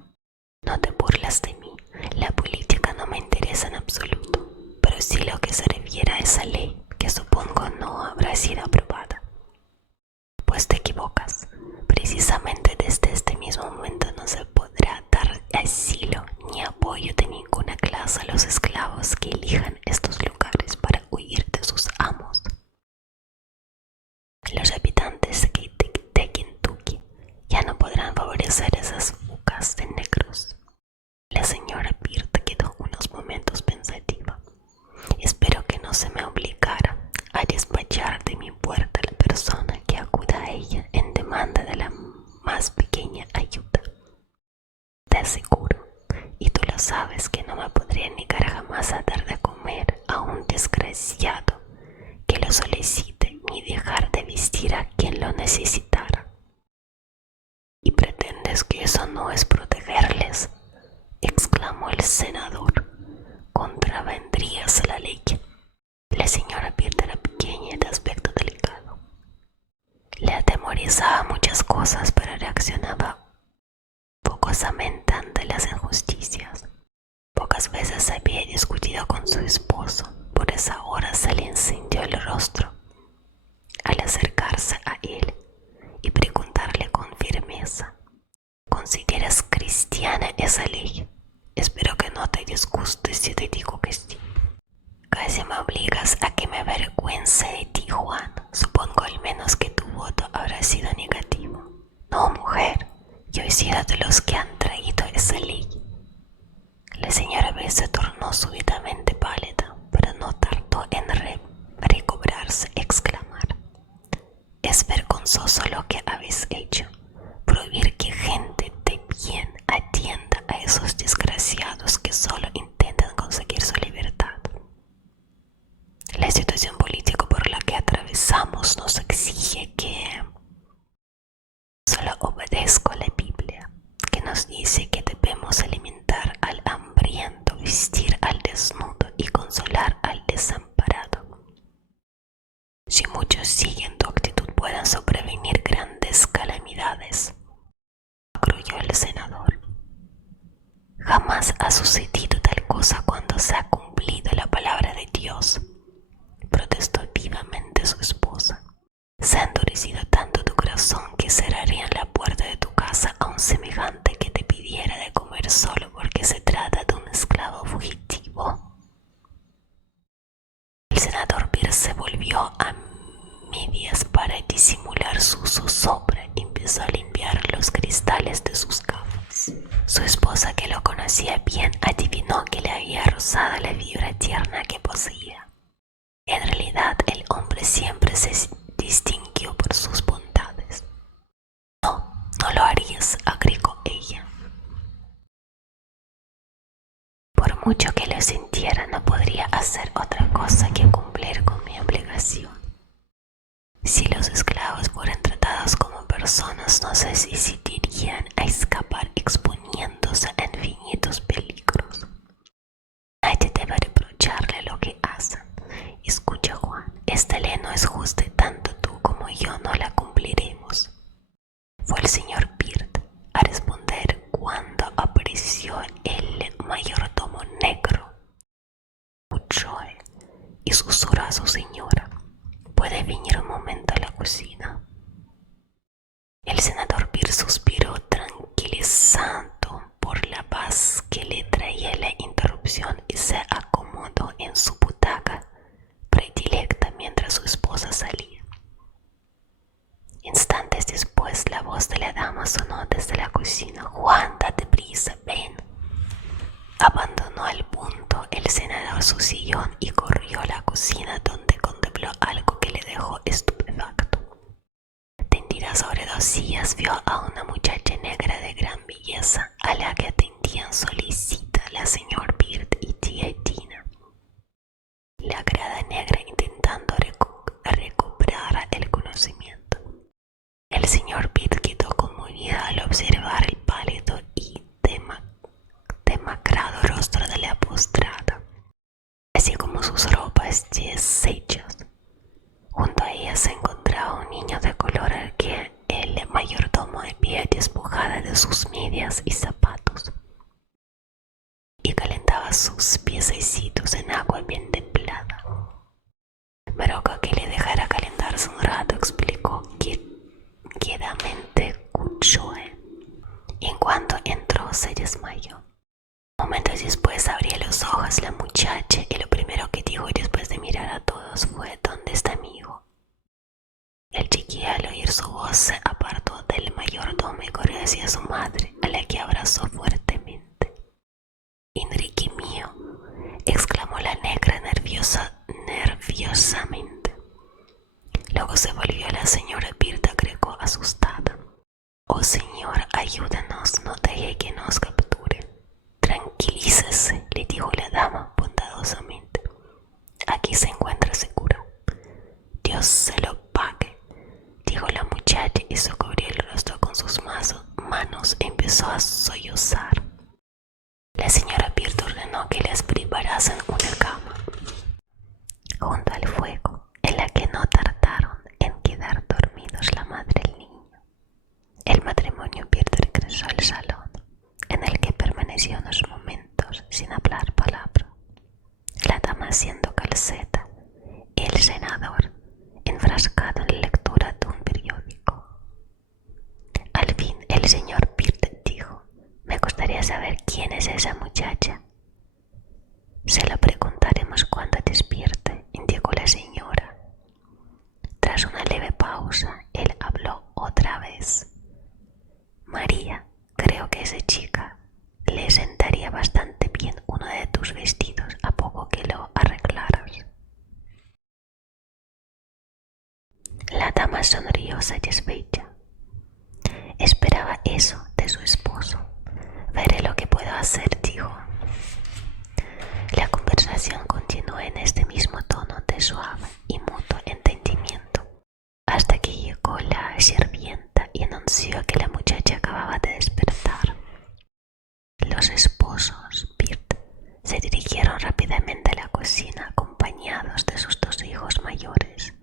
«No te burlas de mí, la política no me interesa en absoluto, pero sí lo que se refiere a esa ley, que supongo no habrá sido aprobada». «Pues te equivocas. Precisamente desde este mismo momento no se podrá dar asilo ni apoyo de ninguna clase a los esclavos que elijan estos lugares para huir de sus amos. Los habitantes de Kentucky ya no podrán favorecer esas fugas de negros». La señora Peart quedó unos momentos pensativa. «Espero que no se me obligara a despachar de mi puerta a la persona que acuda a ella en demanda de la más pequeña ayuda. Te aseguro, y tú lo sabes, que no me podría negar jamás a dar de comer a un desgraciado que lo solicite, ni dejar de vestir a quien lo necesitara». «¿Y pretendes que eso no es protegerles?», exclamó el senador. «Contravendrías la ley». La señora Peart era pequeña y de aspecto delicado. Le atemorizaba muchas cosas, pero reaccionaba focosamente ante las injusticias. Pocas veces había discutido con su esposo, por esa hora se le encendió el rostro al acercarse a él y preguntarle con firmeza: «¿Consideras cristiana esa ley? Espero que no te disgustes si te digo que sí». «Casi me obligas a que me avergüence de ti, Juan. Supongo al menos que tu voto habrá sido negativo». «No, mujer, yo he sido de los que han traído esa ley». La señora B se tornó súbitamente pálida, pero no tardó en recobrarse, exclamar: «Es vergonzoso lo que habéis hecho, prohibir que gente de bien atienda a esos desgraciados que solo intentan conseguir su libertad. La situación política por la que atravesamos nos exige que solo obedezco a la Biblia, que nos dice que debemos alimentar al hambriento, vestir al desnudo y consolar al desamparado. Si muchos siguen tu actitud pueden sobrevenir grandes calamidades», concluyó el senador. «Jamás ha sucedido tal cosa cuando se ha cumplido la palabra de Dios», protestó vivamente su esposa. «Se ha endurecido tanto tu corazón que cerrarían la puerta de tu casa a un semejante que te pidiera de comer solo porque se trata de un esclavo fugitivo». El senador Peart se volvió a medias para disimular su zozobra y empezó a limpiar los cristales de sus gafas. Su esposa, que lo conocía bien, adivinó que le había rozado la fibra tierna que poseía. En realidad, el hombre siempre se distinguió por sus bondades. «No, no lo harías», agregó ella. «Por mucho que lo sintiera, no podría hacer otra cosa que cumplir con mi obligación. Si los esclavos fueran tratados como personas, no se decidirían a escapar exponiéndose a infinitos peligros. Nadie debe reprocharle lo que hacen. Escucha, Juan, esta ley no es justa y tanto tú como yo no la cumpliremos». Fue el señor Peart a responder cuando apareció el mayordomo negro, Joe, y susurró a su señora: «¿Puede venir un momento a la cocina?». El senador Peart suspiró, tranquilizado por la paz que le traía la interrupción, y se acomodó en su butaca predilecta mientras su esposa salía. Instantes después la voz de la dama sonó desde la cocina: «Juan, date prisa, ven». Abandonó al punto el senador su sillón y corrió a la cocina, donde contempló algo que le dejó estupefacto. Tendida sobre dos sillas, vio a una muchacha negra de gran belleza, a la que atendían solícita la señora Bird y tía Tina. La criada negra intentando recuperar el conocimiento. El señor Bird quedó conmovido al observar el pálido y demacrado rostro de la postrada, así como sus ropas deshechas. Junto a ella se encontraba un niño de color al que el mayordomo había despojado de sus medias y zapatos, y calentaba sus piececitos en agua bien templada. Pero que le dejara calentarse un rato, explicó quedamente Cuchoe. En cuanto entró, se desmayó. Momentos después abrió los ojos la muchacha y lo primero que dijo después de mirar a todos fue: ¿dónde está mi hijo? El chiquillo, al oír su voz, se apartó del mayordomo y corrió hacia su madre, a la que abrazó fuertemente. «Enrique mío», exclamó la negra nerviosamente. Luego se volvió a la señora Bird, agregó asustada: «Oh señor, ayúdanos, no deje que nos capture». «Tranquilícese», le dijo la dama bondadosamente. «Aquí se encuentra seguro». «Dios se lo pague», dijo la muchacha, y se cubrió el rostro con sus manos e empezó a sollozar. La señora Bird ordenó que les preparasen una cama junto al fuego, en la que no tardaron en quedar dormidos la madre y el niño. El matrimonio Bird regresó al salón, en el que permaneció unos momentos sin hablar palabra, la dama haciendo calceta y el senador enfrascado en la lectura de un periódico. Al fin el señor Bird dijo: «Me gustaría saber quién es esa muchacha». «Se lo preguntaremos cuando despierte», indicó la señora. Tras una leve pausa, él habló otra vez: «María, creo que esa chica le sentaría bastante bien uno de tus vestidos a poco que lo arreglaras». La dama sonrió satisfecha. Esperaba eso de su esposo. «Veré lo que puedo hacer», dijo. La conversación continuó en este mismo tono de suave y mutuo entendimiento, hasta que llegó la sirvienta y anunció que la muchacha acababa de despertar. Los esposos Bird se dirigieron rápidamente a la cocina, acompañados de sus dos hijos mayores.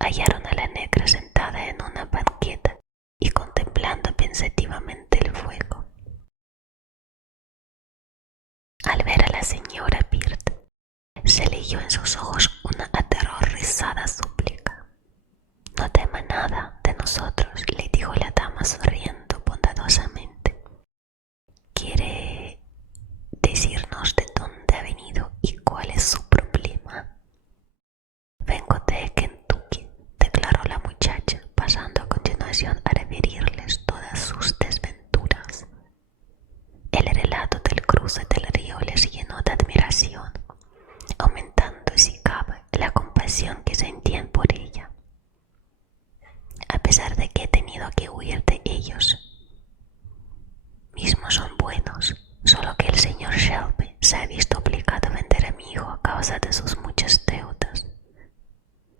Hallaron a la negra sentada en una banqueta y contemplando pensativamente el fuego. Al ver a la señora Bird, se leyó en sus ojos una aterrorizada súplica. «No tema nada de nosotros», le dijo la dama sonriendo bondadosamente. «¿Quiere decirnos de dónde ha venido y cuál es su problema?» «Vengo de Kentucky», declaró la muchacha, pasando a continuación a referirles todas sus desventuras. El relato del cruce del río les llenó de admiración, aumentando si cabe la compasión que sentían por ella. «A pesar de que he tenido que huir de ellos mismos, son buenos, solo que el señor Shelby se ha visto obligado a vender a mi hijo a causa de sus muchas deudas».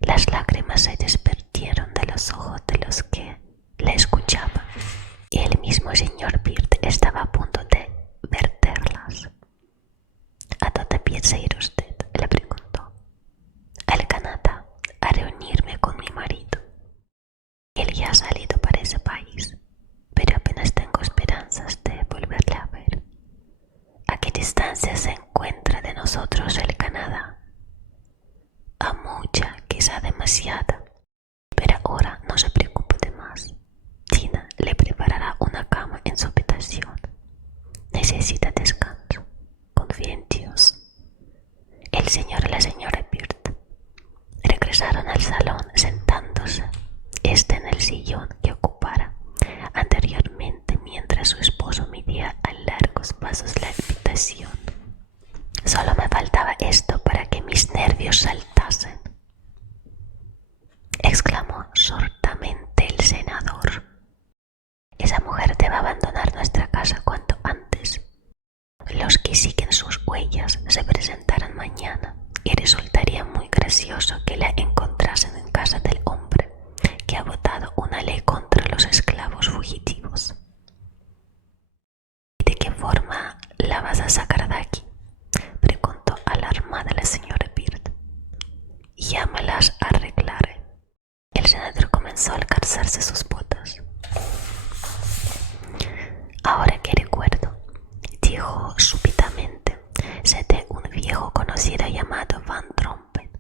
Las lágrimas se desvertieron de los ojos de los que la escuchaban, y el mismo señor Bird estaba a punto de verterlas. «¿A dónde piensa ir usted?», le preguntó. «Al Canadá, a reunirme con mi marido. Él ya ha salido para ese país, pero apenas tengo esperanzas de volverle a ver». «¿A qué distancia se encuentra de nosotros el Canadá?». «A mucha, quizá demasiada, pero ahora no se preocupe de más. Tina le preparará una cama Esa mujer debe abandonar nuestra casa cuanto antes. Los que siguen sus huellas se presentarán mañana y resultaría muy gracioso que la encontrasen en casa del hombre que ha votado una ley contra los esclavos fugitivos. ¿Y de qué forma la vas a sacar de aquí?, preguntó alarmada la señora Bird. Ya me las arreglaré. El senador comenzó a calzarse sus botas. Ahora que recuerdo, dijo súbitamente, sé de un viejo conocido llamado Van Trompen,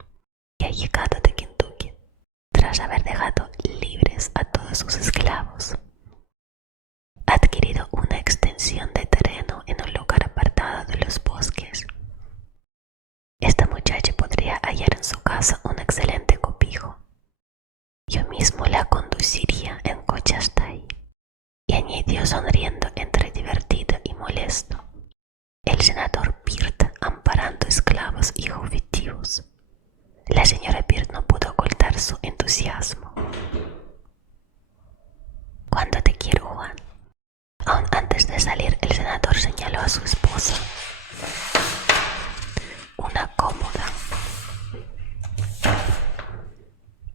que ha llegado de Kentucky, tras haber dejado libres a todos sus esclavos. Ha adquirido una extensión de terreno en un lugar apartado de los bosques. Esta muchacha podría hallar en su casa un excelente cobijo. Yo mismo la conduciría en coche hasta ahí. Y añadió sonriendo entre divertido y molesto: el senador Byrd amparando esclavos y fugitivos. La señora Byrd no pudo ocultar su entusiasmo. ¿Cuánto te quiero, Juan? Aún antes de salir, el senador señaló a su esposa una cómoda,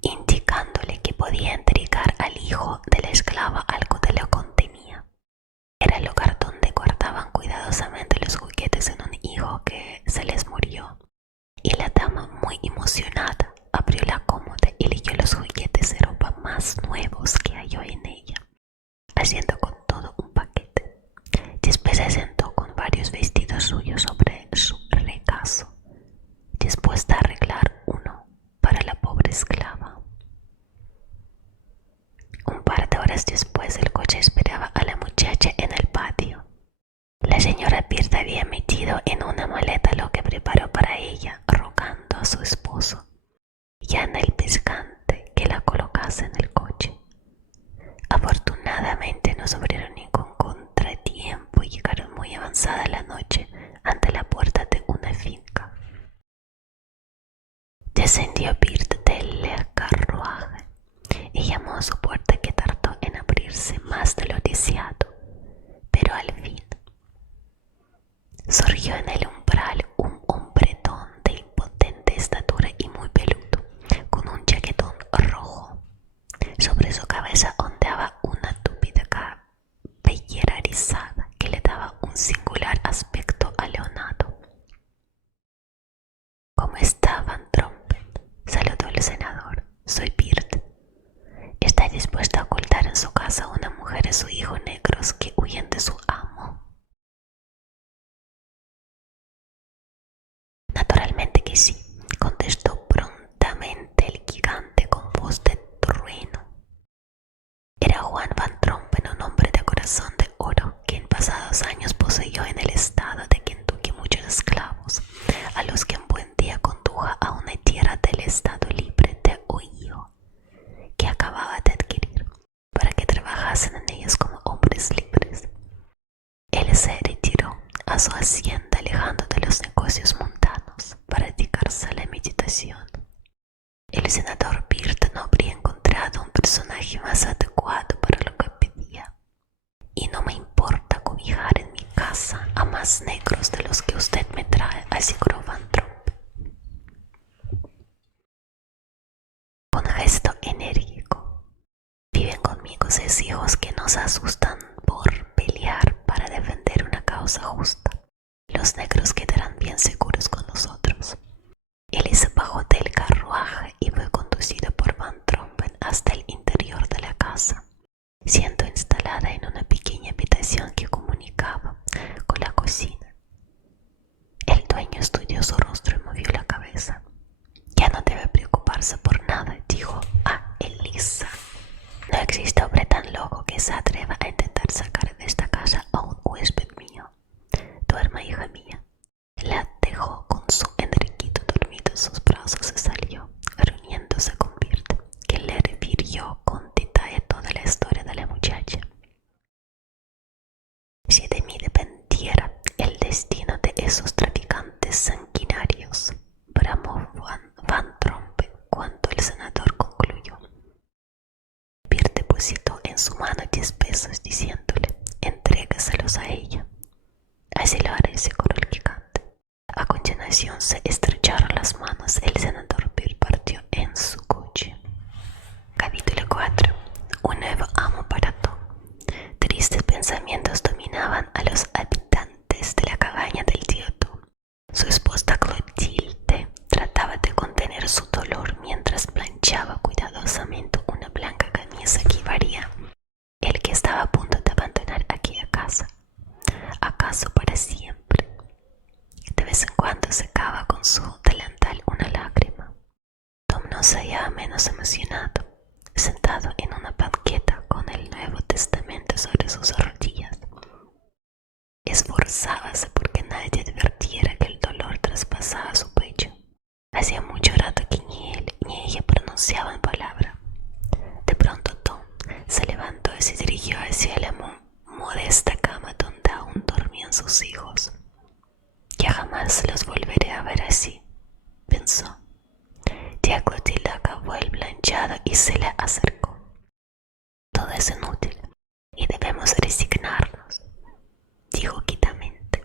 indicándole que podía entregar al hijo de la esclava algo de lo contenía. Era el lugar donde guardaban cuidadosamente los juguetes en un hijo que se les murió. Y la dama, muy emocionada, abrió la cómoda y leyó los juguetes de ropa más nuevos que halló en ella, haciendo con todo un paquete. Después se sentó con varios vestidos suyos sobre su regazo, dispuesta a arreglar uno para la pobre esclava. Un par de horas después, el coche esperaba a la muchacha en el patio. La señora Byrd había metido en una maleta lo que preparó para ella, rogando a su esposo, ya en el pescante, que la colocase en el coche. Afortunadamente no sufrieron ningún contratiempo y llegaron muy avanzada la noche ante la puerta de una finca. Descendió Byrd del carruaje y llamó a su puerta, que tardó en abrirse más de lo deseado, pero al fin surgió en el umbral un hombretón de impotente estatura y muy peludo, con un chaquetón rojo. Sobre su cabeza ondeaba una tupida cabellera rizada que le daba un singular aspecto a Leonardo. ¿Cómo está, Van Trompen?, saludó el senador. Soy Byrd. ¿Está dispuesta a ocultar en su casa a una mujer y su hijo negros que huyen de su amo? Naturalmente que sí, contestó prontamente el gigante con voz de trueno. Era Juan Van Trompen, un hombre de corazón de oro, que en pasados años poseyó en el estado de Kentucky muchos esclavos, a los que en buen día condujo a una tierra del estado libre de Ohio, que acababa de adquirir, para que trabajasen en ellos como hombres libres. Él se retiró a su hacienda, alejando de los negocios mundanos, para dedicarse a la meditación. El senador Byrd no habría encontrado un personaje más adecuado para lo que pedía. Y no me importa cobijar en mi casa a más negros de los que usted me trae, aseguró Van Trompen con gesto enérgico. Viven conmigo 6 hijos que nos asustan por pelear para defender una causa justa. Los negros quedarán bien seguros con nosotros. Él se bajó del carruaje y fue conducido por Van Trompen hasta el interior de la casa, siendo instalada en una pequeña habitación que comunicaba con la cocina. El dueño estudió su rostro y movió la cabeza. Ya no debe preocuparse por nada, dijo a Elisa. No existe hombre tan loco que se atreva a intentar sacar de esta casa a un huésped mío. Duerma, hija mía. La dejó con su Enriquito dormido en sus brazos y salió, reuniéndose con Byrd, que le refirió con detalle toda la historia de la muchacha. Si de mí dependiera el destino de esos traficantes sanguinarios, bramó Van Trompen cuando el senador concluyó. Byrd depositó en su mano 10 pesos, diciendo: continuación se estrecharon las manos. El senador Bill partió en su coche. Capítulo 4. Un nuevo amo para Tom. Tristes pensamientos dominaban a los habitantes de la cabaña del tío Tom. Su esposa Clotilde trataba de contener su dolor mientras planchaba cuidadosamente una blanca camisa que llevaría el que estaba a punto de abandonar aquella casa, acaso para siempre. De vez en cuando secaba con su delantal una lágrima. Tom no se hallaba menos emocionado, sentado en una banqueta con el Nuevo Testamento sobre sus rodillas. Esforzábase porque nadie advirtiera que el dolor traspasaba su pecho. Hacía mucho rato que ni él ni ella pronunciaban palabra. De pronto Tom se levantó y se dirigió hacia la modesta cama donde aún dormían sus hijos. Ya jamás los volveré a ver así, pensó. Tía Clotilde acabó el planchado y se le acercó. Todo es inútil y debemos resignarnos, dijo quitamente.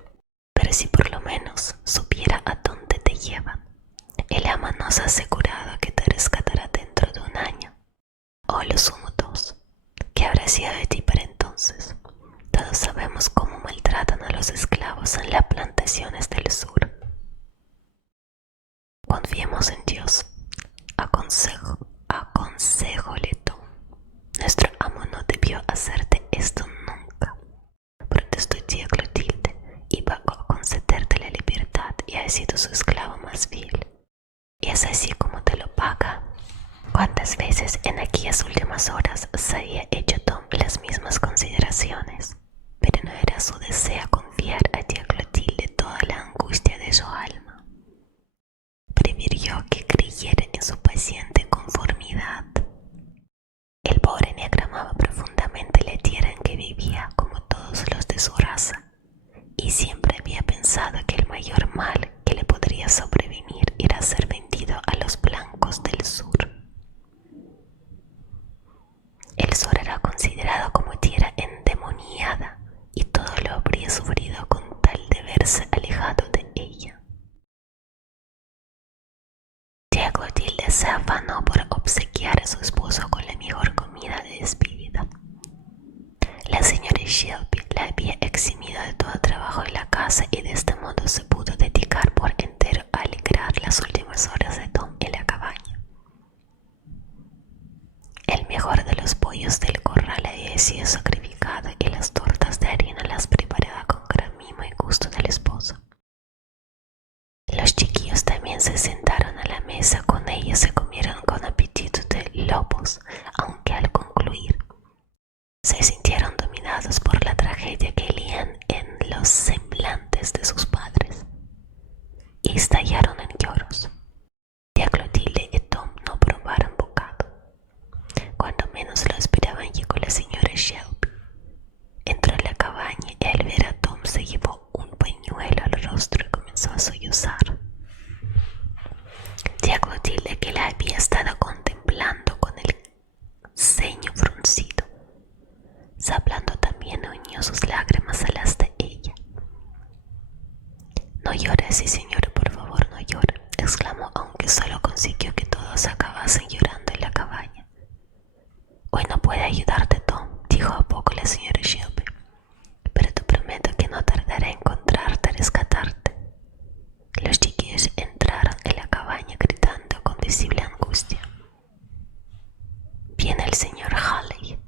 Pero si por lo menos supiera a dónde te llevan. El ama nos ha asegurado que te rescatará dentro de un año, o lo sumo 2. ¿Qué habrá sido de ti para entonces? Todos sabemos cómo maltratan a los esclavos en las plantaciones del sur. Confiemos en Dios, aconsejóle Tom. Nuestro amo no debió hacerte esto nunca. Protestó tía Clotilde. Iba a concederte la libertad y has sido su esclavo más fiel. ¿Y es así como te lo paga? ¿Cuántas veces en aquellas últimas horas se había hecho Tom las mismas consideraciones? Pero no era su deseo confiar a tía Clotilde toda la angustia de su alma. Prefirió que creyera en su paciente conformidad. El pobre negro amaba profundamente la tierra en que vivía, como todos los de su raza, y siempre había pensado que el mayor mal que le podría sobrevenir era ser vendido a los blancos del sur. El sur era considerado como tierra endemoniada y todo lo habría sufrido con tal de verse alejado de ella. Tía Clotilde se afanó por obsequiar a su esposo con la mejor comida de despedida. La señora Shelby la había eximido de todo trabajo en la casa y de este modo se pudo dedicar por entero a alegrar las últimas horas de Tom en la cabaña. El mejor de los pollos del corral había sido sacrificado y las tortas de harina las preparaba con gran mimo y gusto del esposo. Los chiquillos también se sentaron a la mesa con ellos, se comieron con apetito de lobos, aunque al concluir se sintieron dominados por la tragedia que leían en los semblantes de sus padres y estallaron en lloros. Tía Clotilde y Tom no probaron bocado. Cuando menos lo esperaban llegó la señora Shelby. Entró en la cabaña y al ver a Tom se llevó un pañuelo al rostro y comenzó a sollozar. Tía Clotilde, que la había estado contemplando con el ceño fruncido, saplando también unió sus lágrimas a las de ella. No llore, sí señora, por favor no llore, exclamó, aunque solo consiguió que todos acabasen llorando en la cabaña. Hoy no puede ayudarte Tom, dijo a poco la señora Shelby, pero te prometo que no tardaré en encontrarte, rescatarte. Los chiquillos entraron en la cabaña gritando con visible angustia. Viene el señor Halley.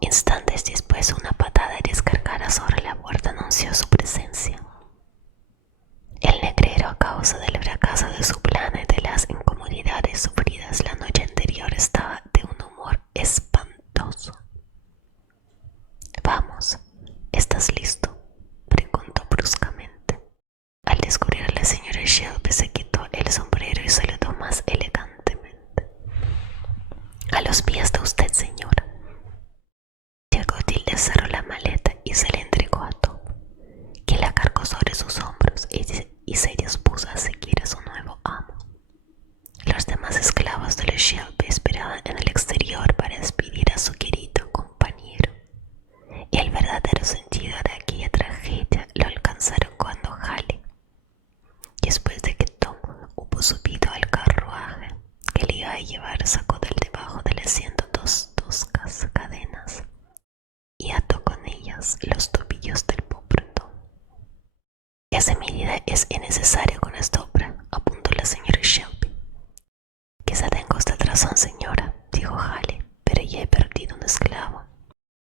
Instantes después una patada descargada sobre la puerta anunció su presencia. El negrero, a causa del fracaso de su plan y de las incomodidades sufridas la noche anterior, estaba de un humor espantoso. Vamos, ¿estás listo?, preguntó bruscamente. Al descubrir a la señora Shelby se quitó el sombrero y saludó más elegantemente. A los pies de usted, señora. Tía Clotilde cerró la maleta y se la entregó a Tom, que la cargó sobre sus hombros y se dispuso a seguir a su nuevo amo. Los demás esclavos de los Shelby esperaban en el exterior para despedir a su querido compañero. Y el verdadero sentido de aquella tragedia lo alcanzaron cuando Halley, después más los tobillos del pobre Tom. Esa medida es innecesaria con esta obra, apuntó la señora Shelby. Quizá tenga usted razón, señora, dijo Haley, pero ya he perdido un esclavo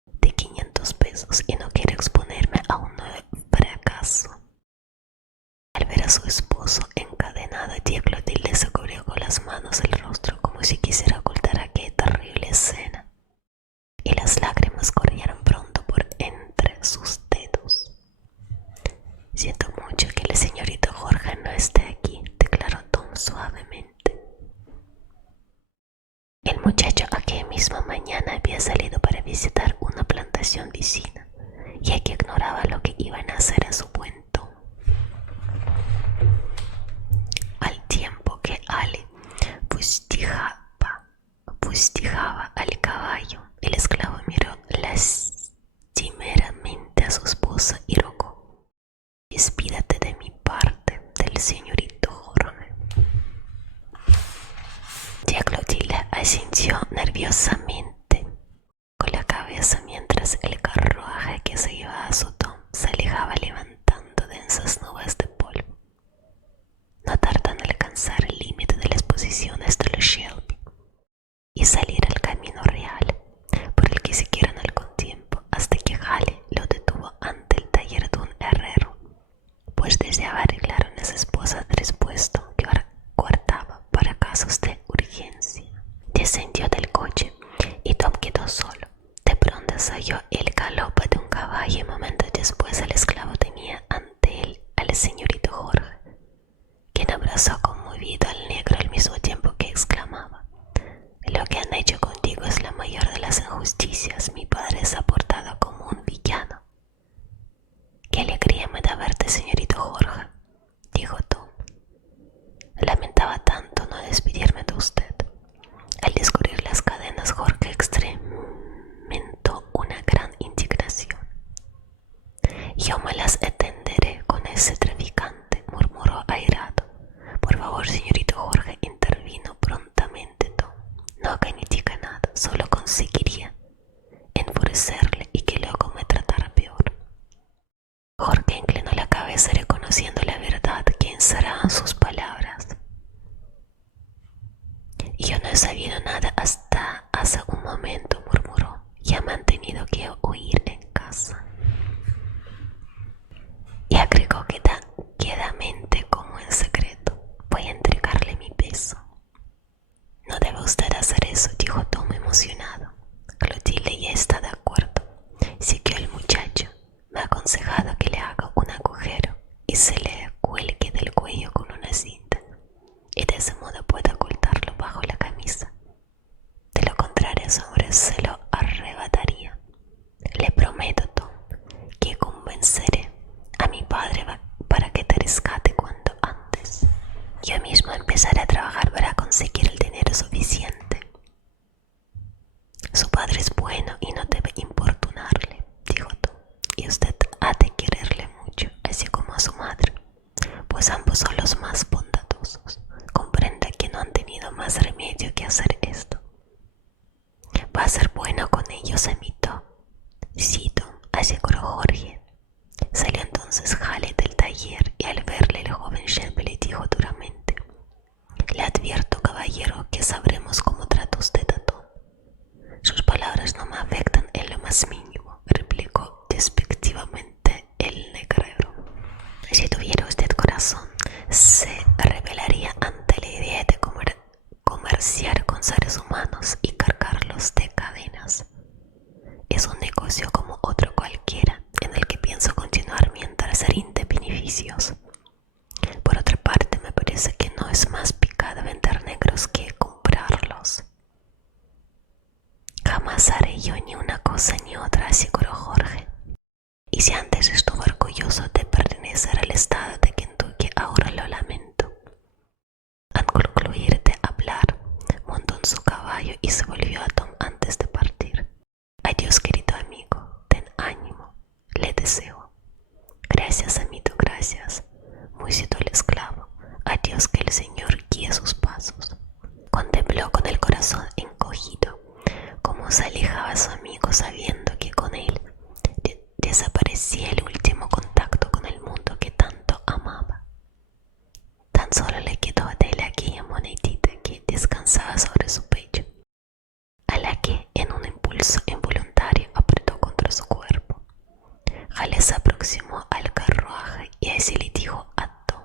de 500 pesos y no quiero exponerme a un nuevo fracaso. Al ver a su esposo encadenado, tía Clotilde se cubrió con las manos el rostro como si quisiera ocultar aquella terrible escena, y las lágrimas corrieron pronto por entre sus dedos. Siento mucho que el señorito Jorge no esté aquí, declaró Tom suavemente. El muchacho aquella misma mañana había salido para visitar una plantación vecina, y aquí ignoraba lo que iban a hacer a su buen Tom. Al tiempo que Ali fustigaba al caballo, el esclavo miró lastimeramente a su esposa y rogó: despídate de mi parte del señorito Jorge. Tía Clotilde asintió nerviosamente con la cabeza mientras el carruaje que se iba a su Tom se alejaba levantando densas nubes de polvo. No tardan en alcanzar el límite de las posiciones de los Shelby y salir al camino real, por el que siguieron algún tiempo hasta que Haley lo detuvo ante el taller de un herrero, pues deseaba arreglar unas esposas del expuesto que guardaba para casos de urgencia. Descendió del coche y Tom quedó solo. De pronto se oyó el galope de un caballo y momentos después el esclavo tenía ante él al señorito Jorge, quien abrazó conmovido al negro al mismo tiempo que exclamaba: lo que han hecho contigo es la mayor de las injusticias. Mi padre se ha portado como un villano. Qué alegría me da verte, señorito Jorge, dijo Tom. Lamentaba tanto no despedirme de usted. Al descubrir las cadenas, Jorge experimentó una gran indignación. Yo me las atenderé con ese traficante, murmuró airado. Por favor, señorito Jorge, intervino prontamente Tom. No que ni diga nada, solo conseguiría enfurecerle y que luego me tratara peor. Jorge inclinó la cabeza reconociendo la verdad que encerraban sus palabras. Yo no he sabido nada hasta hace un momento, murmuró. Ya me han tenido que huir en casa. Y agregó quedamente como en secreto: voy a entregarle mi peso. No debe usted hacer eso, dijo Tom emocionado. Clotilde ya está de acuerdo, siguió el muchacho. Me ha aconsejado que le haga un agujero y se le cuelgue del cuello con una cinta, y de ese modo pueda ocultarlo bajo la camisa. De lo contrario, ese hombre se lo arrebataría. Le prometo, Tom, que convenceré a mi padre para que te rescate cuanto antes. Yo mismo empezaré a trabajar para conseguir el dinero suficiente. Su padre es bueno y no debe importunarle, dijo Tom, y usted ha de quererle mucho, así como a su madre, pues ambos son los más bondadosos. Comprende que no han tenido más remedio que hacer esto. Va a ser bueno con ellos, amito. Sí, Tom, aseguró Jorge. Salió entonces Haley del taller y al verle el joven Shelby le dijo duramente: le advierto, caballero, que sabremos cómo trata usted a Tom. Sus palabras no me afectan en lo más mínimo, replicó despectivamente el negrero. Si tuviera usted corazón, se rebelaría ante la idea de comerciar con seres humanos y cargarlos de cadenas. Es un negocio como otro cualquiera, en el que pienso continuar mientras rinde beneficios. Por otra parte, me parece que no es más picado vender negros que comprarlos. Jamás haré yo ni una cosa ni otra, aseguró Jorge. Y si antes estuvo orgulloso de pertenecer al estado de Kentucky, ahora lo lamento. Al concluir de hablar, montó en su caballo y se volvió a Tom antes de partir. Adiós, querido amigo, ten ánimo, le deseo. Gracias, amito, gracias, musitó el esclavo. Adiós, que el Señor guíe sus pasos. Contempló con el corazón encogido cómo se alejaba su amigo, sabiendo que con él Hale se aproximó al carruaje y así le dijo a Tom: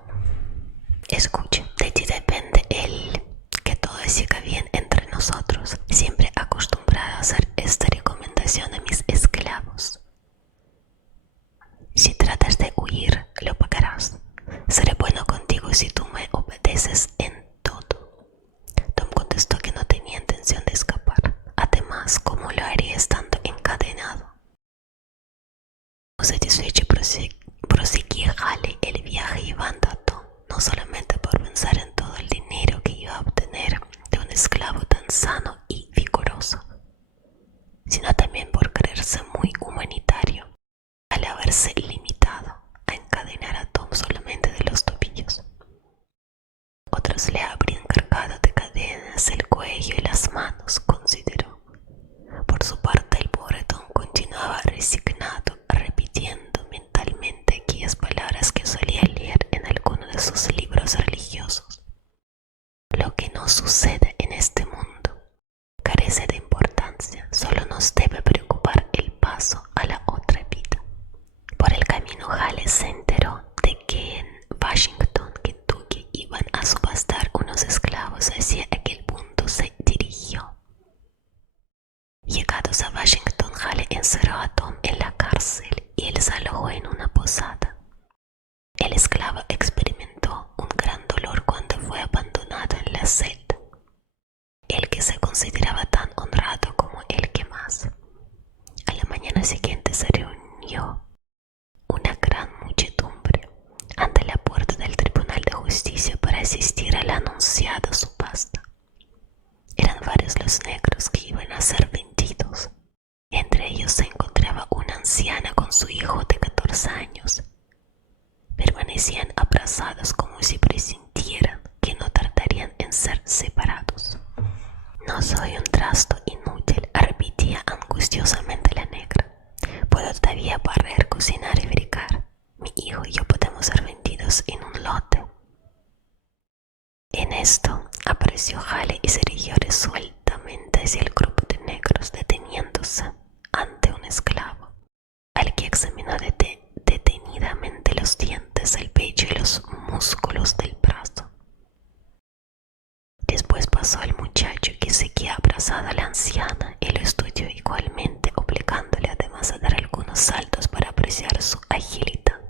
escucha, de ti depende que todo siga bien entre nosotros. Siempre acostumbrado a hacer esta recomendación a mis esclavos. Si tratas de huir, lo pagarás. Seré bueno contigo si tú me obedeces en todo. Tom contestó que no tenía intención de escapar. Además, ¿cómo lo haría estando encadenado? Satisfecho prosiguió Hale el viaje llevando a Tom, no solamente por pensar en todo el dinero que iba a obtener de un esclavo tan sano y vigoroso, sino también por creerse muy humanitario al haberse limitado a encadenar a Tom solamente de los tobillos. Otros le habrían cargado de cadenas el cuello y las manos, consideró. Por su parte, el pobre Tom continuaba resignado, repitiendo mentalmente aquellas palabras que solía leer en alguno de sus libros religiosos. Lo que nos sucede en este mundo carece de importancia, solo nos debe preocupar el paso a la otra vida. Por el camino, Hale se enteró de que en Washington, Kentucky, iban a subastar unos esclavos. Hacia aquel punto se dirigió. Llegados a Washington, Hale encerró a Tom en la cárcel y él se alojó en una posada. El esclavo experimentó un gran dolor cuando fue abandonado en la celda. El que se consideraba tan honrado como el que más. A la mañana siguiente se reunió una gran muchedumbre ante la puerta del Tribunal de Justicia para asistir a la anunciada subasta. Eran varios los negros que iban a ser vendidos. Entre ellos se encontraba una anciana con su hijo de 14 años. Permanecían abrazados como si presintieran que no tardarían en ser separados. No soy un trasto inútil, repetía angustiosamente la negra. Puedo todavía barrer, cocinar y fricar. Mi hijo y yo podemos ser vendidos en un lote. En esto apareció Hale y se dirigió resueltamente hacia el grupo de negros, deteniéndose ante un esclavo, al que examinó detenidamente los dientes, el pecho y los músculos del brazo. Después pasó al muchacho, que seguía abrazado a la anciana, y lo estudió igualmente, obligándole además a dar algunos saltos para apreciar su agilidad.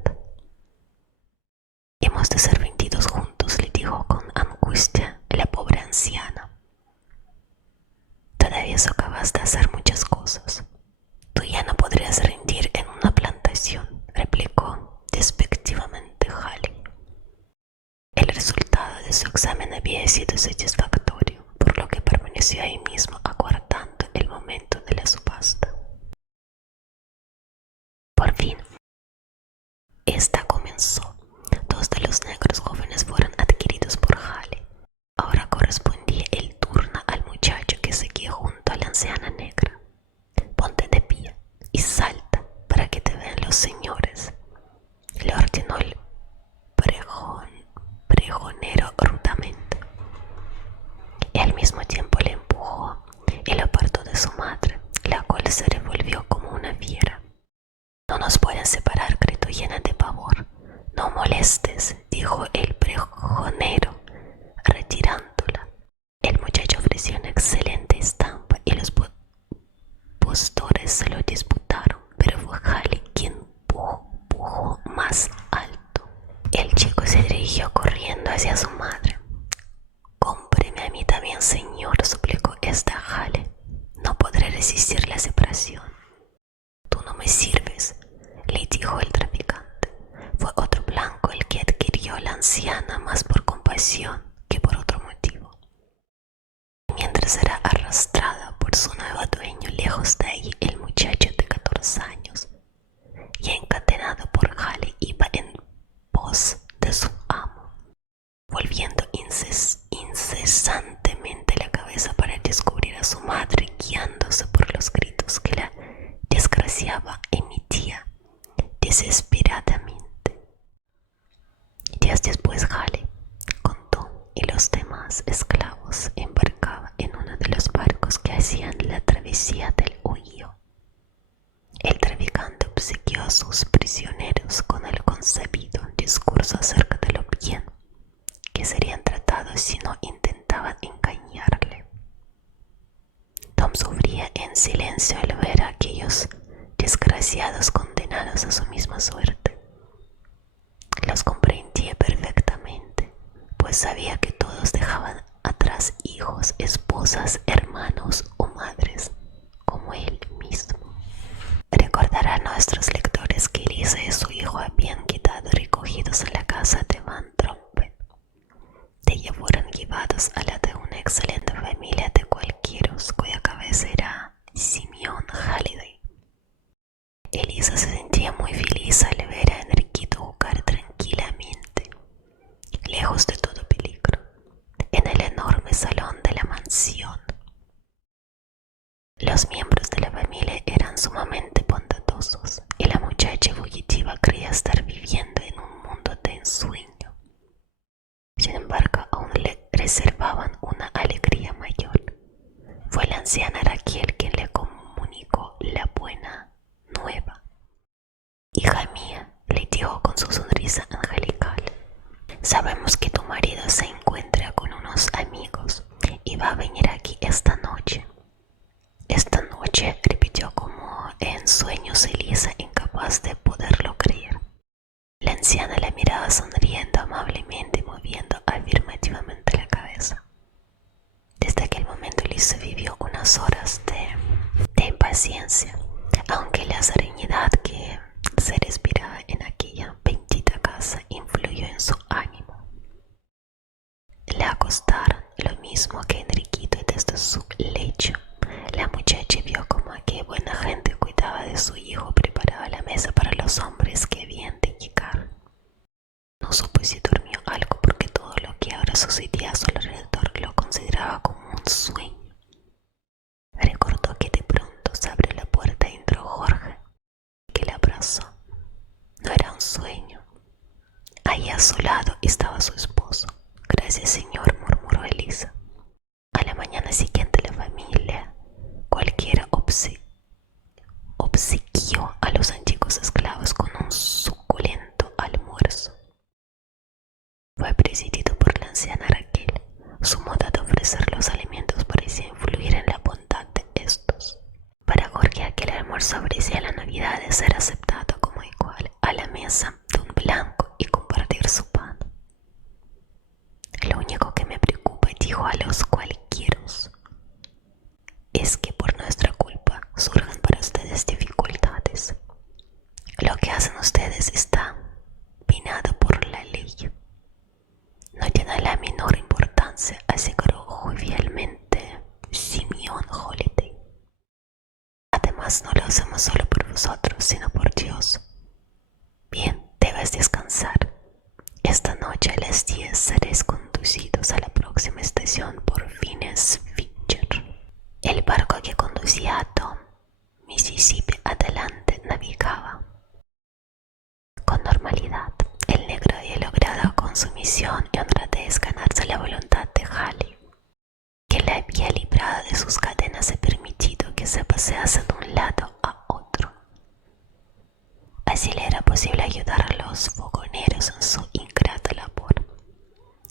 Hemos de ser vendidos juntos, le dijo con angustia la pobre anciana. Todavía acabas de hacer muchas cosas. Tú ya no podrías rendir en una plantación, replicó despectivamente Hale. El resultado de su examen había sido satisfactorio, por lo que permaneció ahí mismo aguardando el momento de la subasta. Por fin, esta comenzó. Dos de los negros jóvenes fueron adquiridos por Hale. Ahora correspondía el turno al muchacho que seguía junto a la anciana negra. Ponte de pie y salta para que te vean los señores, le ordenó el pregonero rudamente. Y al mismo tiempo le empujó y lo apartó de su madre, la cual se revolvió como una fiera. No nos pueden separar, gritó llena de pavor. No molestes, dijo el pregonero, retirándola. El muchacho ofreció una excelente estampa y los postores se lo disputaron, pero fue Hale quien pujó más alto. El chico se dirigió corriendo hacia su madre. Cómpreme a mí también, señor, suplicó esta Hale. No podré resistir la separación. Tú no me sirves, le dijo el traficante. Fue otro blanco el que adquirió a la anciana, más por compasión que por otro motivo. Mientras era arrastrada por su nuevo dueño, lejos de ahí el muchacho de 14 años, ya encadenado por Hale, iba en pos de su amo, volviendo incesantemente la cabeza para descubrir a su madre, guiándose por los gritos que la desgraciada emitía desesperadamente. Días después, Hale, con Tom y los demás esclavos, embarcaba en uno de los barcos que hacían la travesía del Ohio. El traficante obsequió a sus prisioneros con el concebido discurso acerca de lo bien que serían tratados si no intentaban engañarle. Tom sufría en silencio al ver a aquellos desgraciados condenados a su misma suerte. Los comprendía perfectamente, pues sabía que todos dejaban atrás hijos, esposas, hermanos o madres, como él mismo. Recordarán nuestros lectores que Elisa y su hijo habían quedado recogidos en la casa de Van Trompen. De ella fueron llevados a la de una excelente familia de cualquieros, cuya cabeza era Simeon Halliday. Elisa se sentía muy feliz al ver a Enriquito jugar tranquilamente, lejos de todo peligro, en el enorme salón de la mansión. Los miembros de la familia eran sumamente bondadosos y la muchacha fugitiva creía estar viviendo en un mundo de ensueño. Sin embargo, aún le reservaban una alegría mayor. Fue la anciana Raquel quien le comunicó la buena nueva. «Hija mía», le dijo con su sonrisa angelical, «sabemos que tu marido se encuentra con unos amigos y va a venir aquí esta noche». «Esta noche», repitió como en sueños Elisa, incapaz de poderlo creer. La anciana la miraba sonriendo amablemente, moviendo afirmativamente la cabeza. Desde aquel momento Elisa vivió unas horas de impaciencia, aunque la serenidad que se respiraba en aquella bendita casa influyó en su ánimo. La acostaron lo mismo que Enriquito y desde su lecho la muchacha vio como aquella buena gente cuidaba de su hijo, preparaba la mesa para los hombres que habían de llegar. No supo si durmió algo porque todo lo que ahora sucedía a su alrededor lo consideraba como un sueño. Recordó que de pronto se abrió la puerta y entró Jorge, que la abrazó. No era un sueño. Ahí a su lado estaba su esposo. «Gracias, señor», murmuró Elisa. A la mañana siguiente la familia cualquiera obsequió a los antiguos esclavos con un suculento almuerzo. Fue presidido por la anciana Raquel. Su modo de ofrecer los alimentos parecía influir en la bondad de estos. Para Jorge aquel almuerzo ofrecía la novedad de ser aceptado como igual a la mesa de un blanco y compartir su pan. «Lo único que me preocupa», dijo a los cualquieros, «es que por nuestra culpa surjan para ustedes dificultades. Lo que hacen ustedes está penado por la ley». «No tiene la menor importancia», aseguró jovialmente Simeon Halliday. «Además no lo hacemos solo por vosotros, sino por Dios. Bien, debes descansar. Esta noche a las 10 seréis conducidos a la próxima estación por Phineas Fletcher». El barco que conducía a Tom, Mississippi adelante, navegaba con normalidad. El negro había logrado con su misión y honradez ganarse la voluntad de Halley, que le había librado de sus cadenas y permitido que se pasease de un lado a otro. Así le era posible ayudar a los fogoneros en su ingrata labor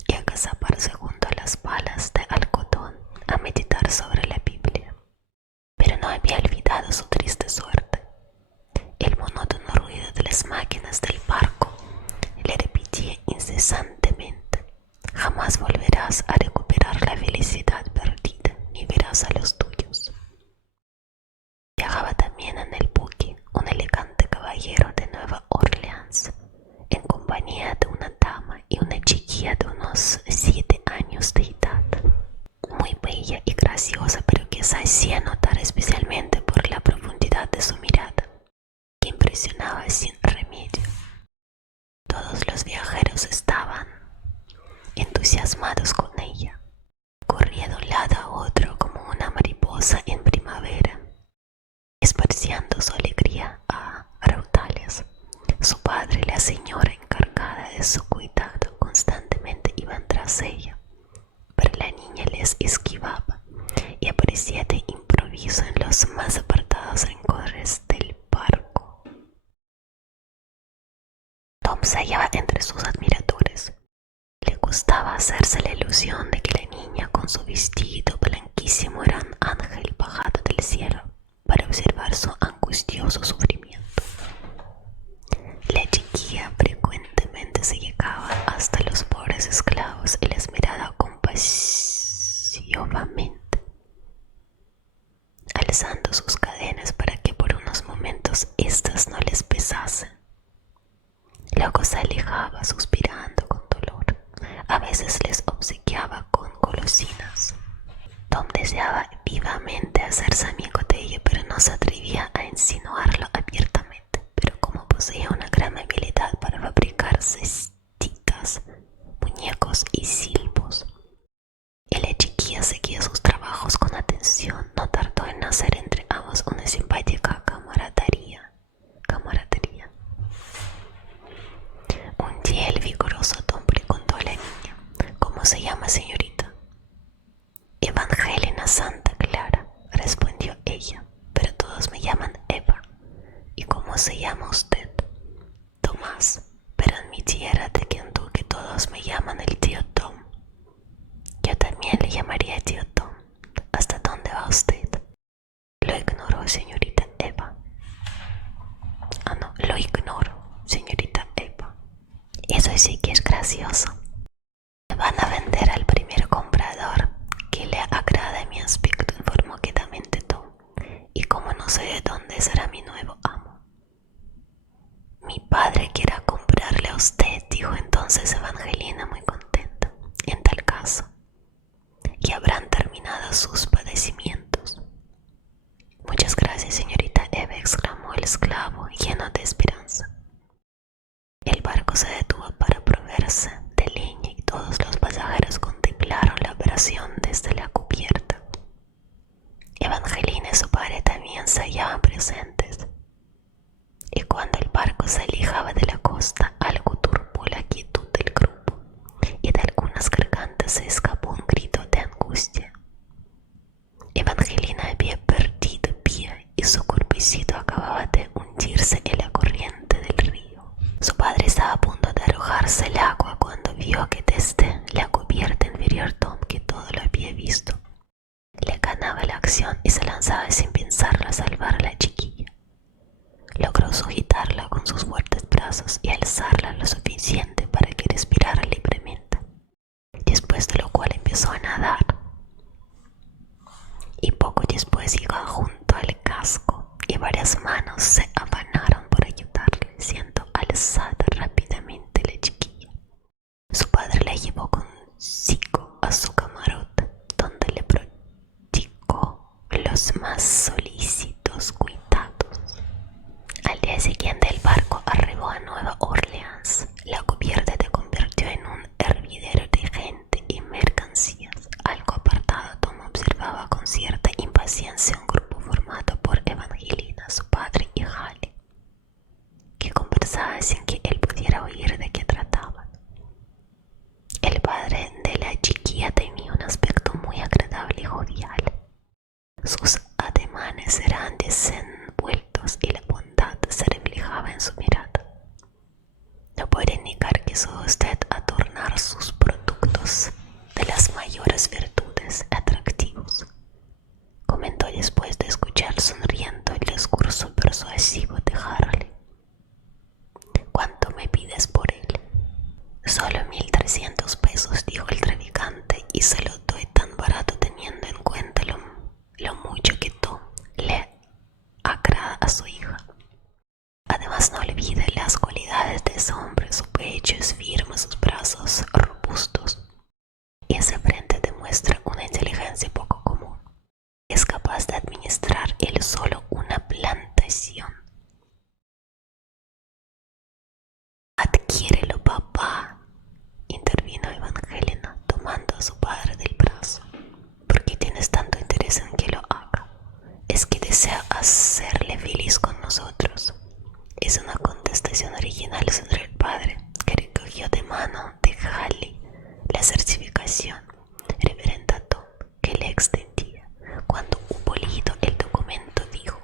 y agazaparse junto a las palas de algodón a meditar sobre la Biblia. Pero no había olvidado su triste suerte. El monótono ruido de las máquinas del barco le repetía incesantemente: «Jamás volverás a recuperar la felicidad perdida, ni verás a los tuyos». Viajaba también en el buque un elegante caballero de Nueva Orleans, en compañía de una dama y una chiquilla de unos 7 años de edad, muy bella y graciosa, pero que se hacía notar especialmente por la profundidad de su mirada, que impresionaba sin remedio. Todos los viajeros estaban entusiasmados con ella. Corría de un lado a otro como una mariposa en primavera, esparciendo su alegría a raudales. Su padre y la señora encargada de su cuidado constantemente iban tras ella, pero la niña les esquivaba y aparecía de improviso en los más apartados rincones del barco. Tom se hallaba entre sus admiradores. Le gustaba hacerse la ilusión de que la niña con su vestido blanquísimo era un ángel bajado del cielo para observar su angustioso sufrimiento. La chiquilla frecuentemente se llegaba hasta los pobres esclavos y les miraba compasivamente, alzando sus cadenas para que por unos momentos éstas no les pesasen. Luego se alejaba suspirando con dolor. A veces les obsequiaba con golosinas. Tom deseaba vivamente hacerse amigo de ella, pero no se atrevía a insinuarlo abiertamente. Pero como poseía una gran habilidad para fabricar cestitas, muñecos y silbos, y la chiquilla seguía sus trabajos con atención, no tardó en nacer entre ambos una simpática camaradería. Un día el vigoroso Tom preguntó a la niña: ¿cómo se llama, señorita? Evangelina Santa Clara, respondió ella, pero todos me llaman Eva. ¿Y cómo se llama usted? Tomás, pero admitiera de quien tú que todos me llaman el tío Tom. Yo también le llamaría tío Tom. ¿Hasta dónde va usted? Lo ignoro, señorita Eva. Ah, no, lo ignoro, señorita Eva. Eso sí que es gracioso. Me van a vender al primer comprador que le agrade mi aspecto, informó quedamente Tom. Y como no sé de dónde será mi nuevo amo. Mi padre quiera comprarle a usted, dijo entonces Evangelina muy contenta. En tal caso, y habrán terminado sus padecimientos. Muchas gracias, señorita Eva, exclamó el esclavo lleno de esperanza. El barco se detuvo para proveerse de leña y todos los pasajeros contemplaron la operación desde la cubierta. Evangelina y su padre también se hallaban presentes. Y cuando el barco se alejaba de la costa, algo turbó la quietud del grupo, y de algunas gargantas se escapó un grito de angustia. Evangelina había perdido pie y su cuerpecito acababa de hundirse en la corriente del río. Su padre estaba a punto de arrojarse al agua cuando vio que desde la cubierta inferior Tom, que todo lo había visto, le ganaba la acción y se lanzaba sin pensarlo a salvar a la chiquilla. Logró sujetarla con sus fuertes brazos y alzarla lo suficiente para que respirara libremente, después de lo cual empezó a nadar. Y poco después llegó junto al casco y varias manos se afanaron por ayudarle, siendo alzada rápidamente la chiquilla. Su padre la llevó consigo a su camarote, donde le prodigó los más solícitos cuidados. Al día siguiente el barco arribó a Nueva Orleans. La cubierta se convirtió en un hervidero de gente y mercancías. Algo apartado, Tom observaba con cierta impaciencia un grupo formado por Evangelina, su padre y Hallie, que conversaban sin que él pudiera oír de qué trataban. El padre de la chiquilla tenía un aspecto muy agradable y jovial. Sus ademanes eran desenvueltos y la bondad se reflejaba en su mirada. No puede negar que sabe usted adornar sus productos de las mayores virtudes atractivos, comentó después de escuchar sonriendo el discurso persuasivo de Harley. ¿Cuánto me pides por él? Solo 1,300 pesos, dijo el traficante, y se lo doy tan barato teniendo en cuenta lo mucho que Tom le agrada a su hija. Además, no olvide las cualidades de ese hombre. Su pecho es firme, sus brazos robustos, y esa frente demuestra una inteligencia poco común. Es capaz de administrar él solo una plantación. Adquiérelo, papá, intervino Evangelina, tomando a su padre del brazo. ¿Por qué tienes tanto interés en que lo haga? Es que desea hacerle feliz con nosotros. Es una contestación original sobre el padre, que recogió de mano de Hallie la certificación referente a Tom que le extendía. Cuando hubo leído el documento, dijo: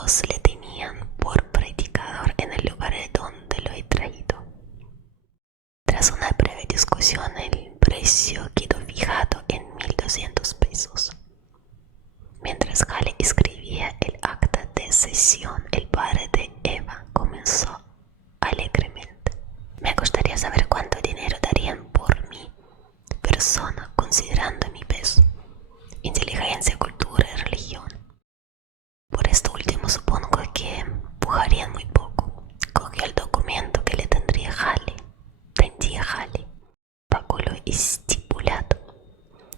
Dios le tenían por predicador en el lugar donde lo he traído. Tras una breve discusión, el precio quedó fijado en 1.200 pesos. Mientras Hale escribía el acta de cesión, el padre de Eva comenzó alegremente. Me gustaría saber cuánto dinero darían por mi persona, considerando mi peso, inteligencia, cultura y religión. Por esto último supongo que pujarían muy poco. Cogió el documento que le tendría Hale, pagó lo estipulado,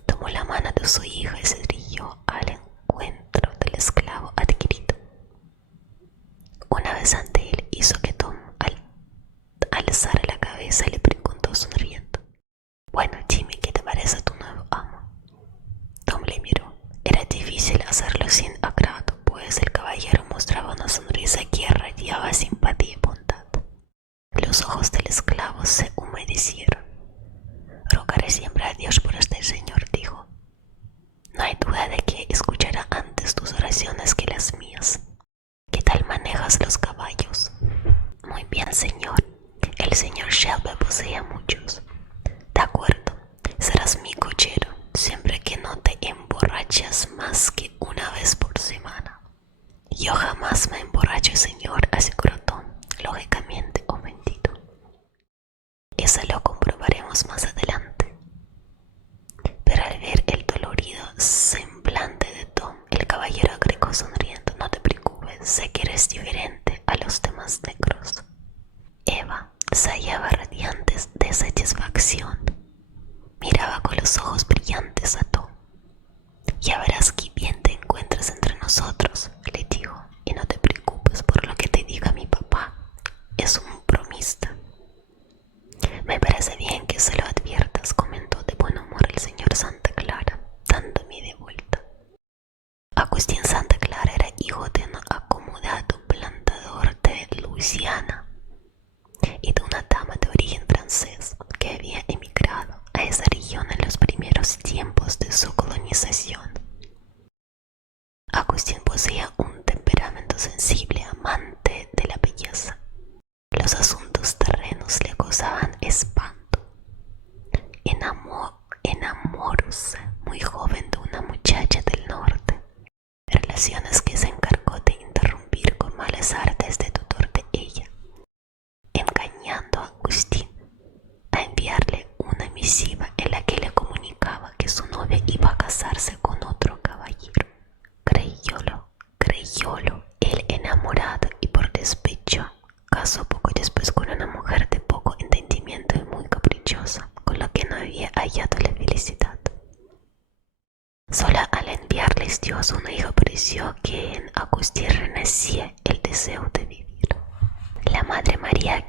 tomó la mano de su hija y se dirigió al encuentro del esclavo adquirido. Una vez ante él, hizo que Tom alzara la cabeza y le preguntó sonriendo: «Bueno, dime, ¿qué te parece tu nuevo amo?» Tom le miró. Era difícil hacerlo sin agrado, pues el caballero mostraba una sonrisa que irradiaba simpatía y bondad. Los ojos del esclavo se humedecieron. «Rogaré siempre a Dios por este señor», dijo. «No hay duda de que escuchará antes tus oraciones que las mías. ¿Qué tal manejas los caballos?» «Muy bien, señor. El señor Shelby posee muchos». «De acuerdo, serás mi cochero, siempre que no te emborrachas más que una vez por semana». «Yo jamás me emborracho, señor», aseguró Tom, lógicamente ofendido. «Eso lo comprobaremos más adelante». Pero al ver el dolorido semblante de Tom, el caballero agregó sonriendo: «No te preocupes, sé que eres diferente a los demás negros». Eva se hallaba radiante de satisfacción. Miraba con los ojos brillantes a Tom. «Ya verás qué bien te encuentras entre nosotros», le dijo, «y no te preocupes por lo que te diga mi papá. Es un bromista». «Me parece bien que se lo adviertas», comentó de buen humor el señor Santa Clara, dándome de vuelta. Agustín Santa Clara era hijo de un acomodado plantador de Luisiana y de una dama de origen francés que había emigrado a esa región en los primeros tiempos de su colonización. Agustín poseía un temperamento sensible, amante de la belleza. Los asuntos terrenos le causaban espanto. Enamoróse muy joven de una muchacha del norte, relaciones que se encargó de interrumpir con malas artes de tutor de ella, engañando a Agustín a enviarle una misiva en la que le comunicaba que su novia iba a casarse con otro caballero. Creyólo el enamorado y por despecho casó poco después con una mujer de poco entendimiento y muy caprichosa, con la que no había hallado la felicidad. Solo al enviarles Dios una hija pareció que en Agustín renacía el deseo de vivir. La Madre María,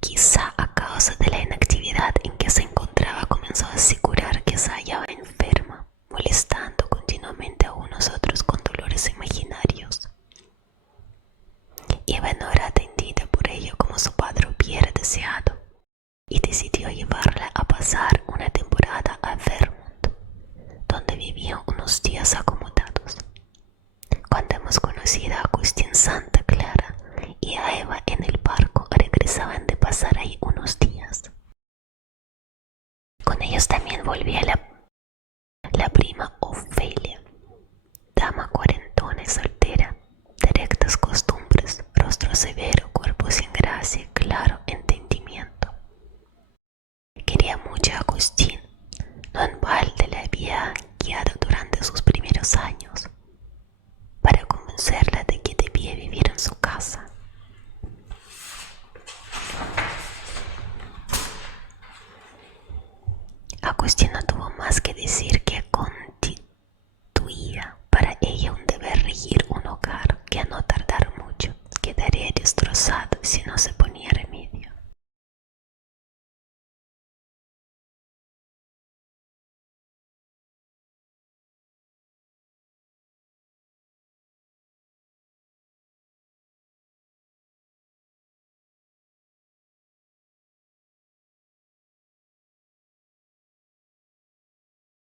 quizá a causa de la inactividad en que se encontraba, comenzó a asegurar que se hallaba enferma, molestando continuamente a unos otros con dolores imaginarios. Eva no era atendida por ello como su padre hubiera deseado, y decidió llevarla a pasar una temporada a Vermont, donde vivían unos días acomodados. Cuando hemos conocido a Agustín Santa Clara y a Eva en el barco, regresaban de pasar ahí unos días. Con ellos también volvía la prima Ofelia, dama cuarentona y soltera, de rectas costumbres, rostro severo, cuerpo sin gracia, claro entendimiento. Quería mucho a Agustín, no en balde le había guiado durante sus primeros años, para convencerla de que debía vivir en su casa. Agustín no tuvo más que decir que constituía para ella un deber regir un hogar que a no tardar mucho quedaría destrozado si no se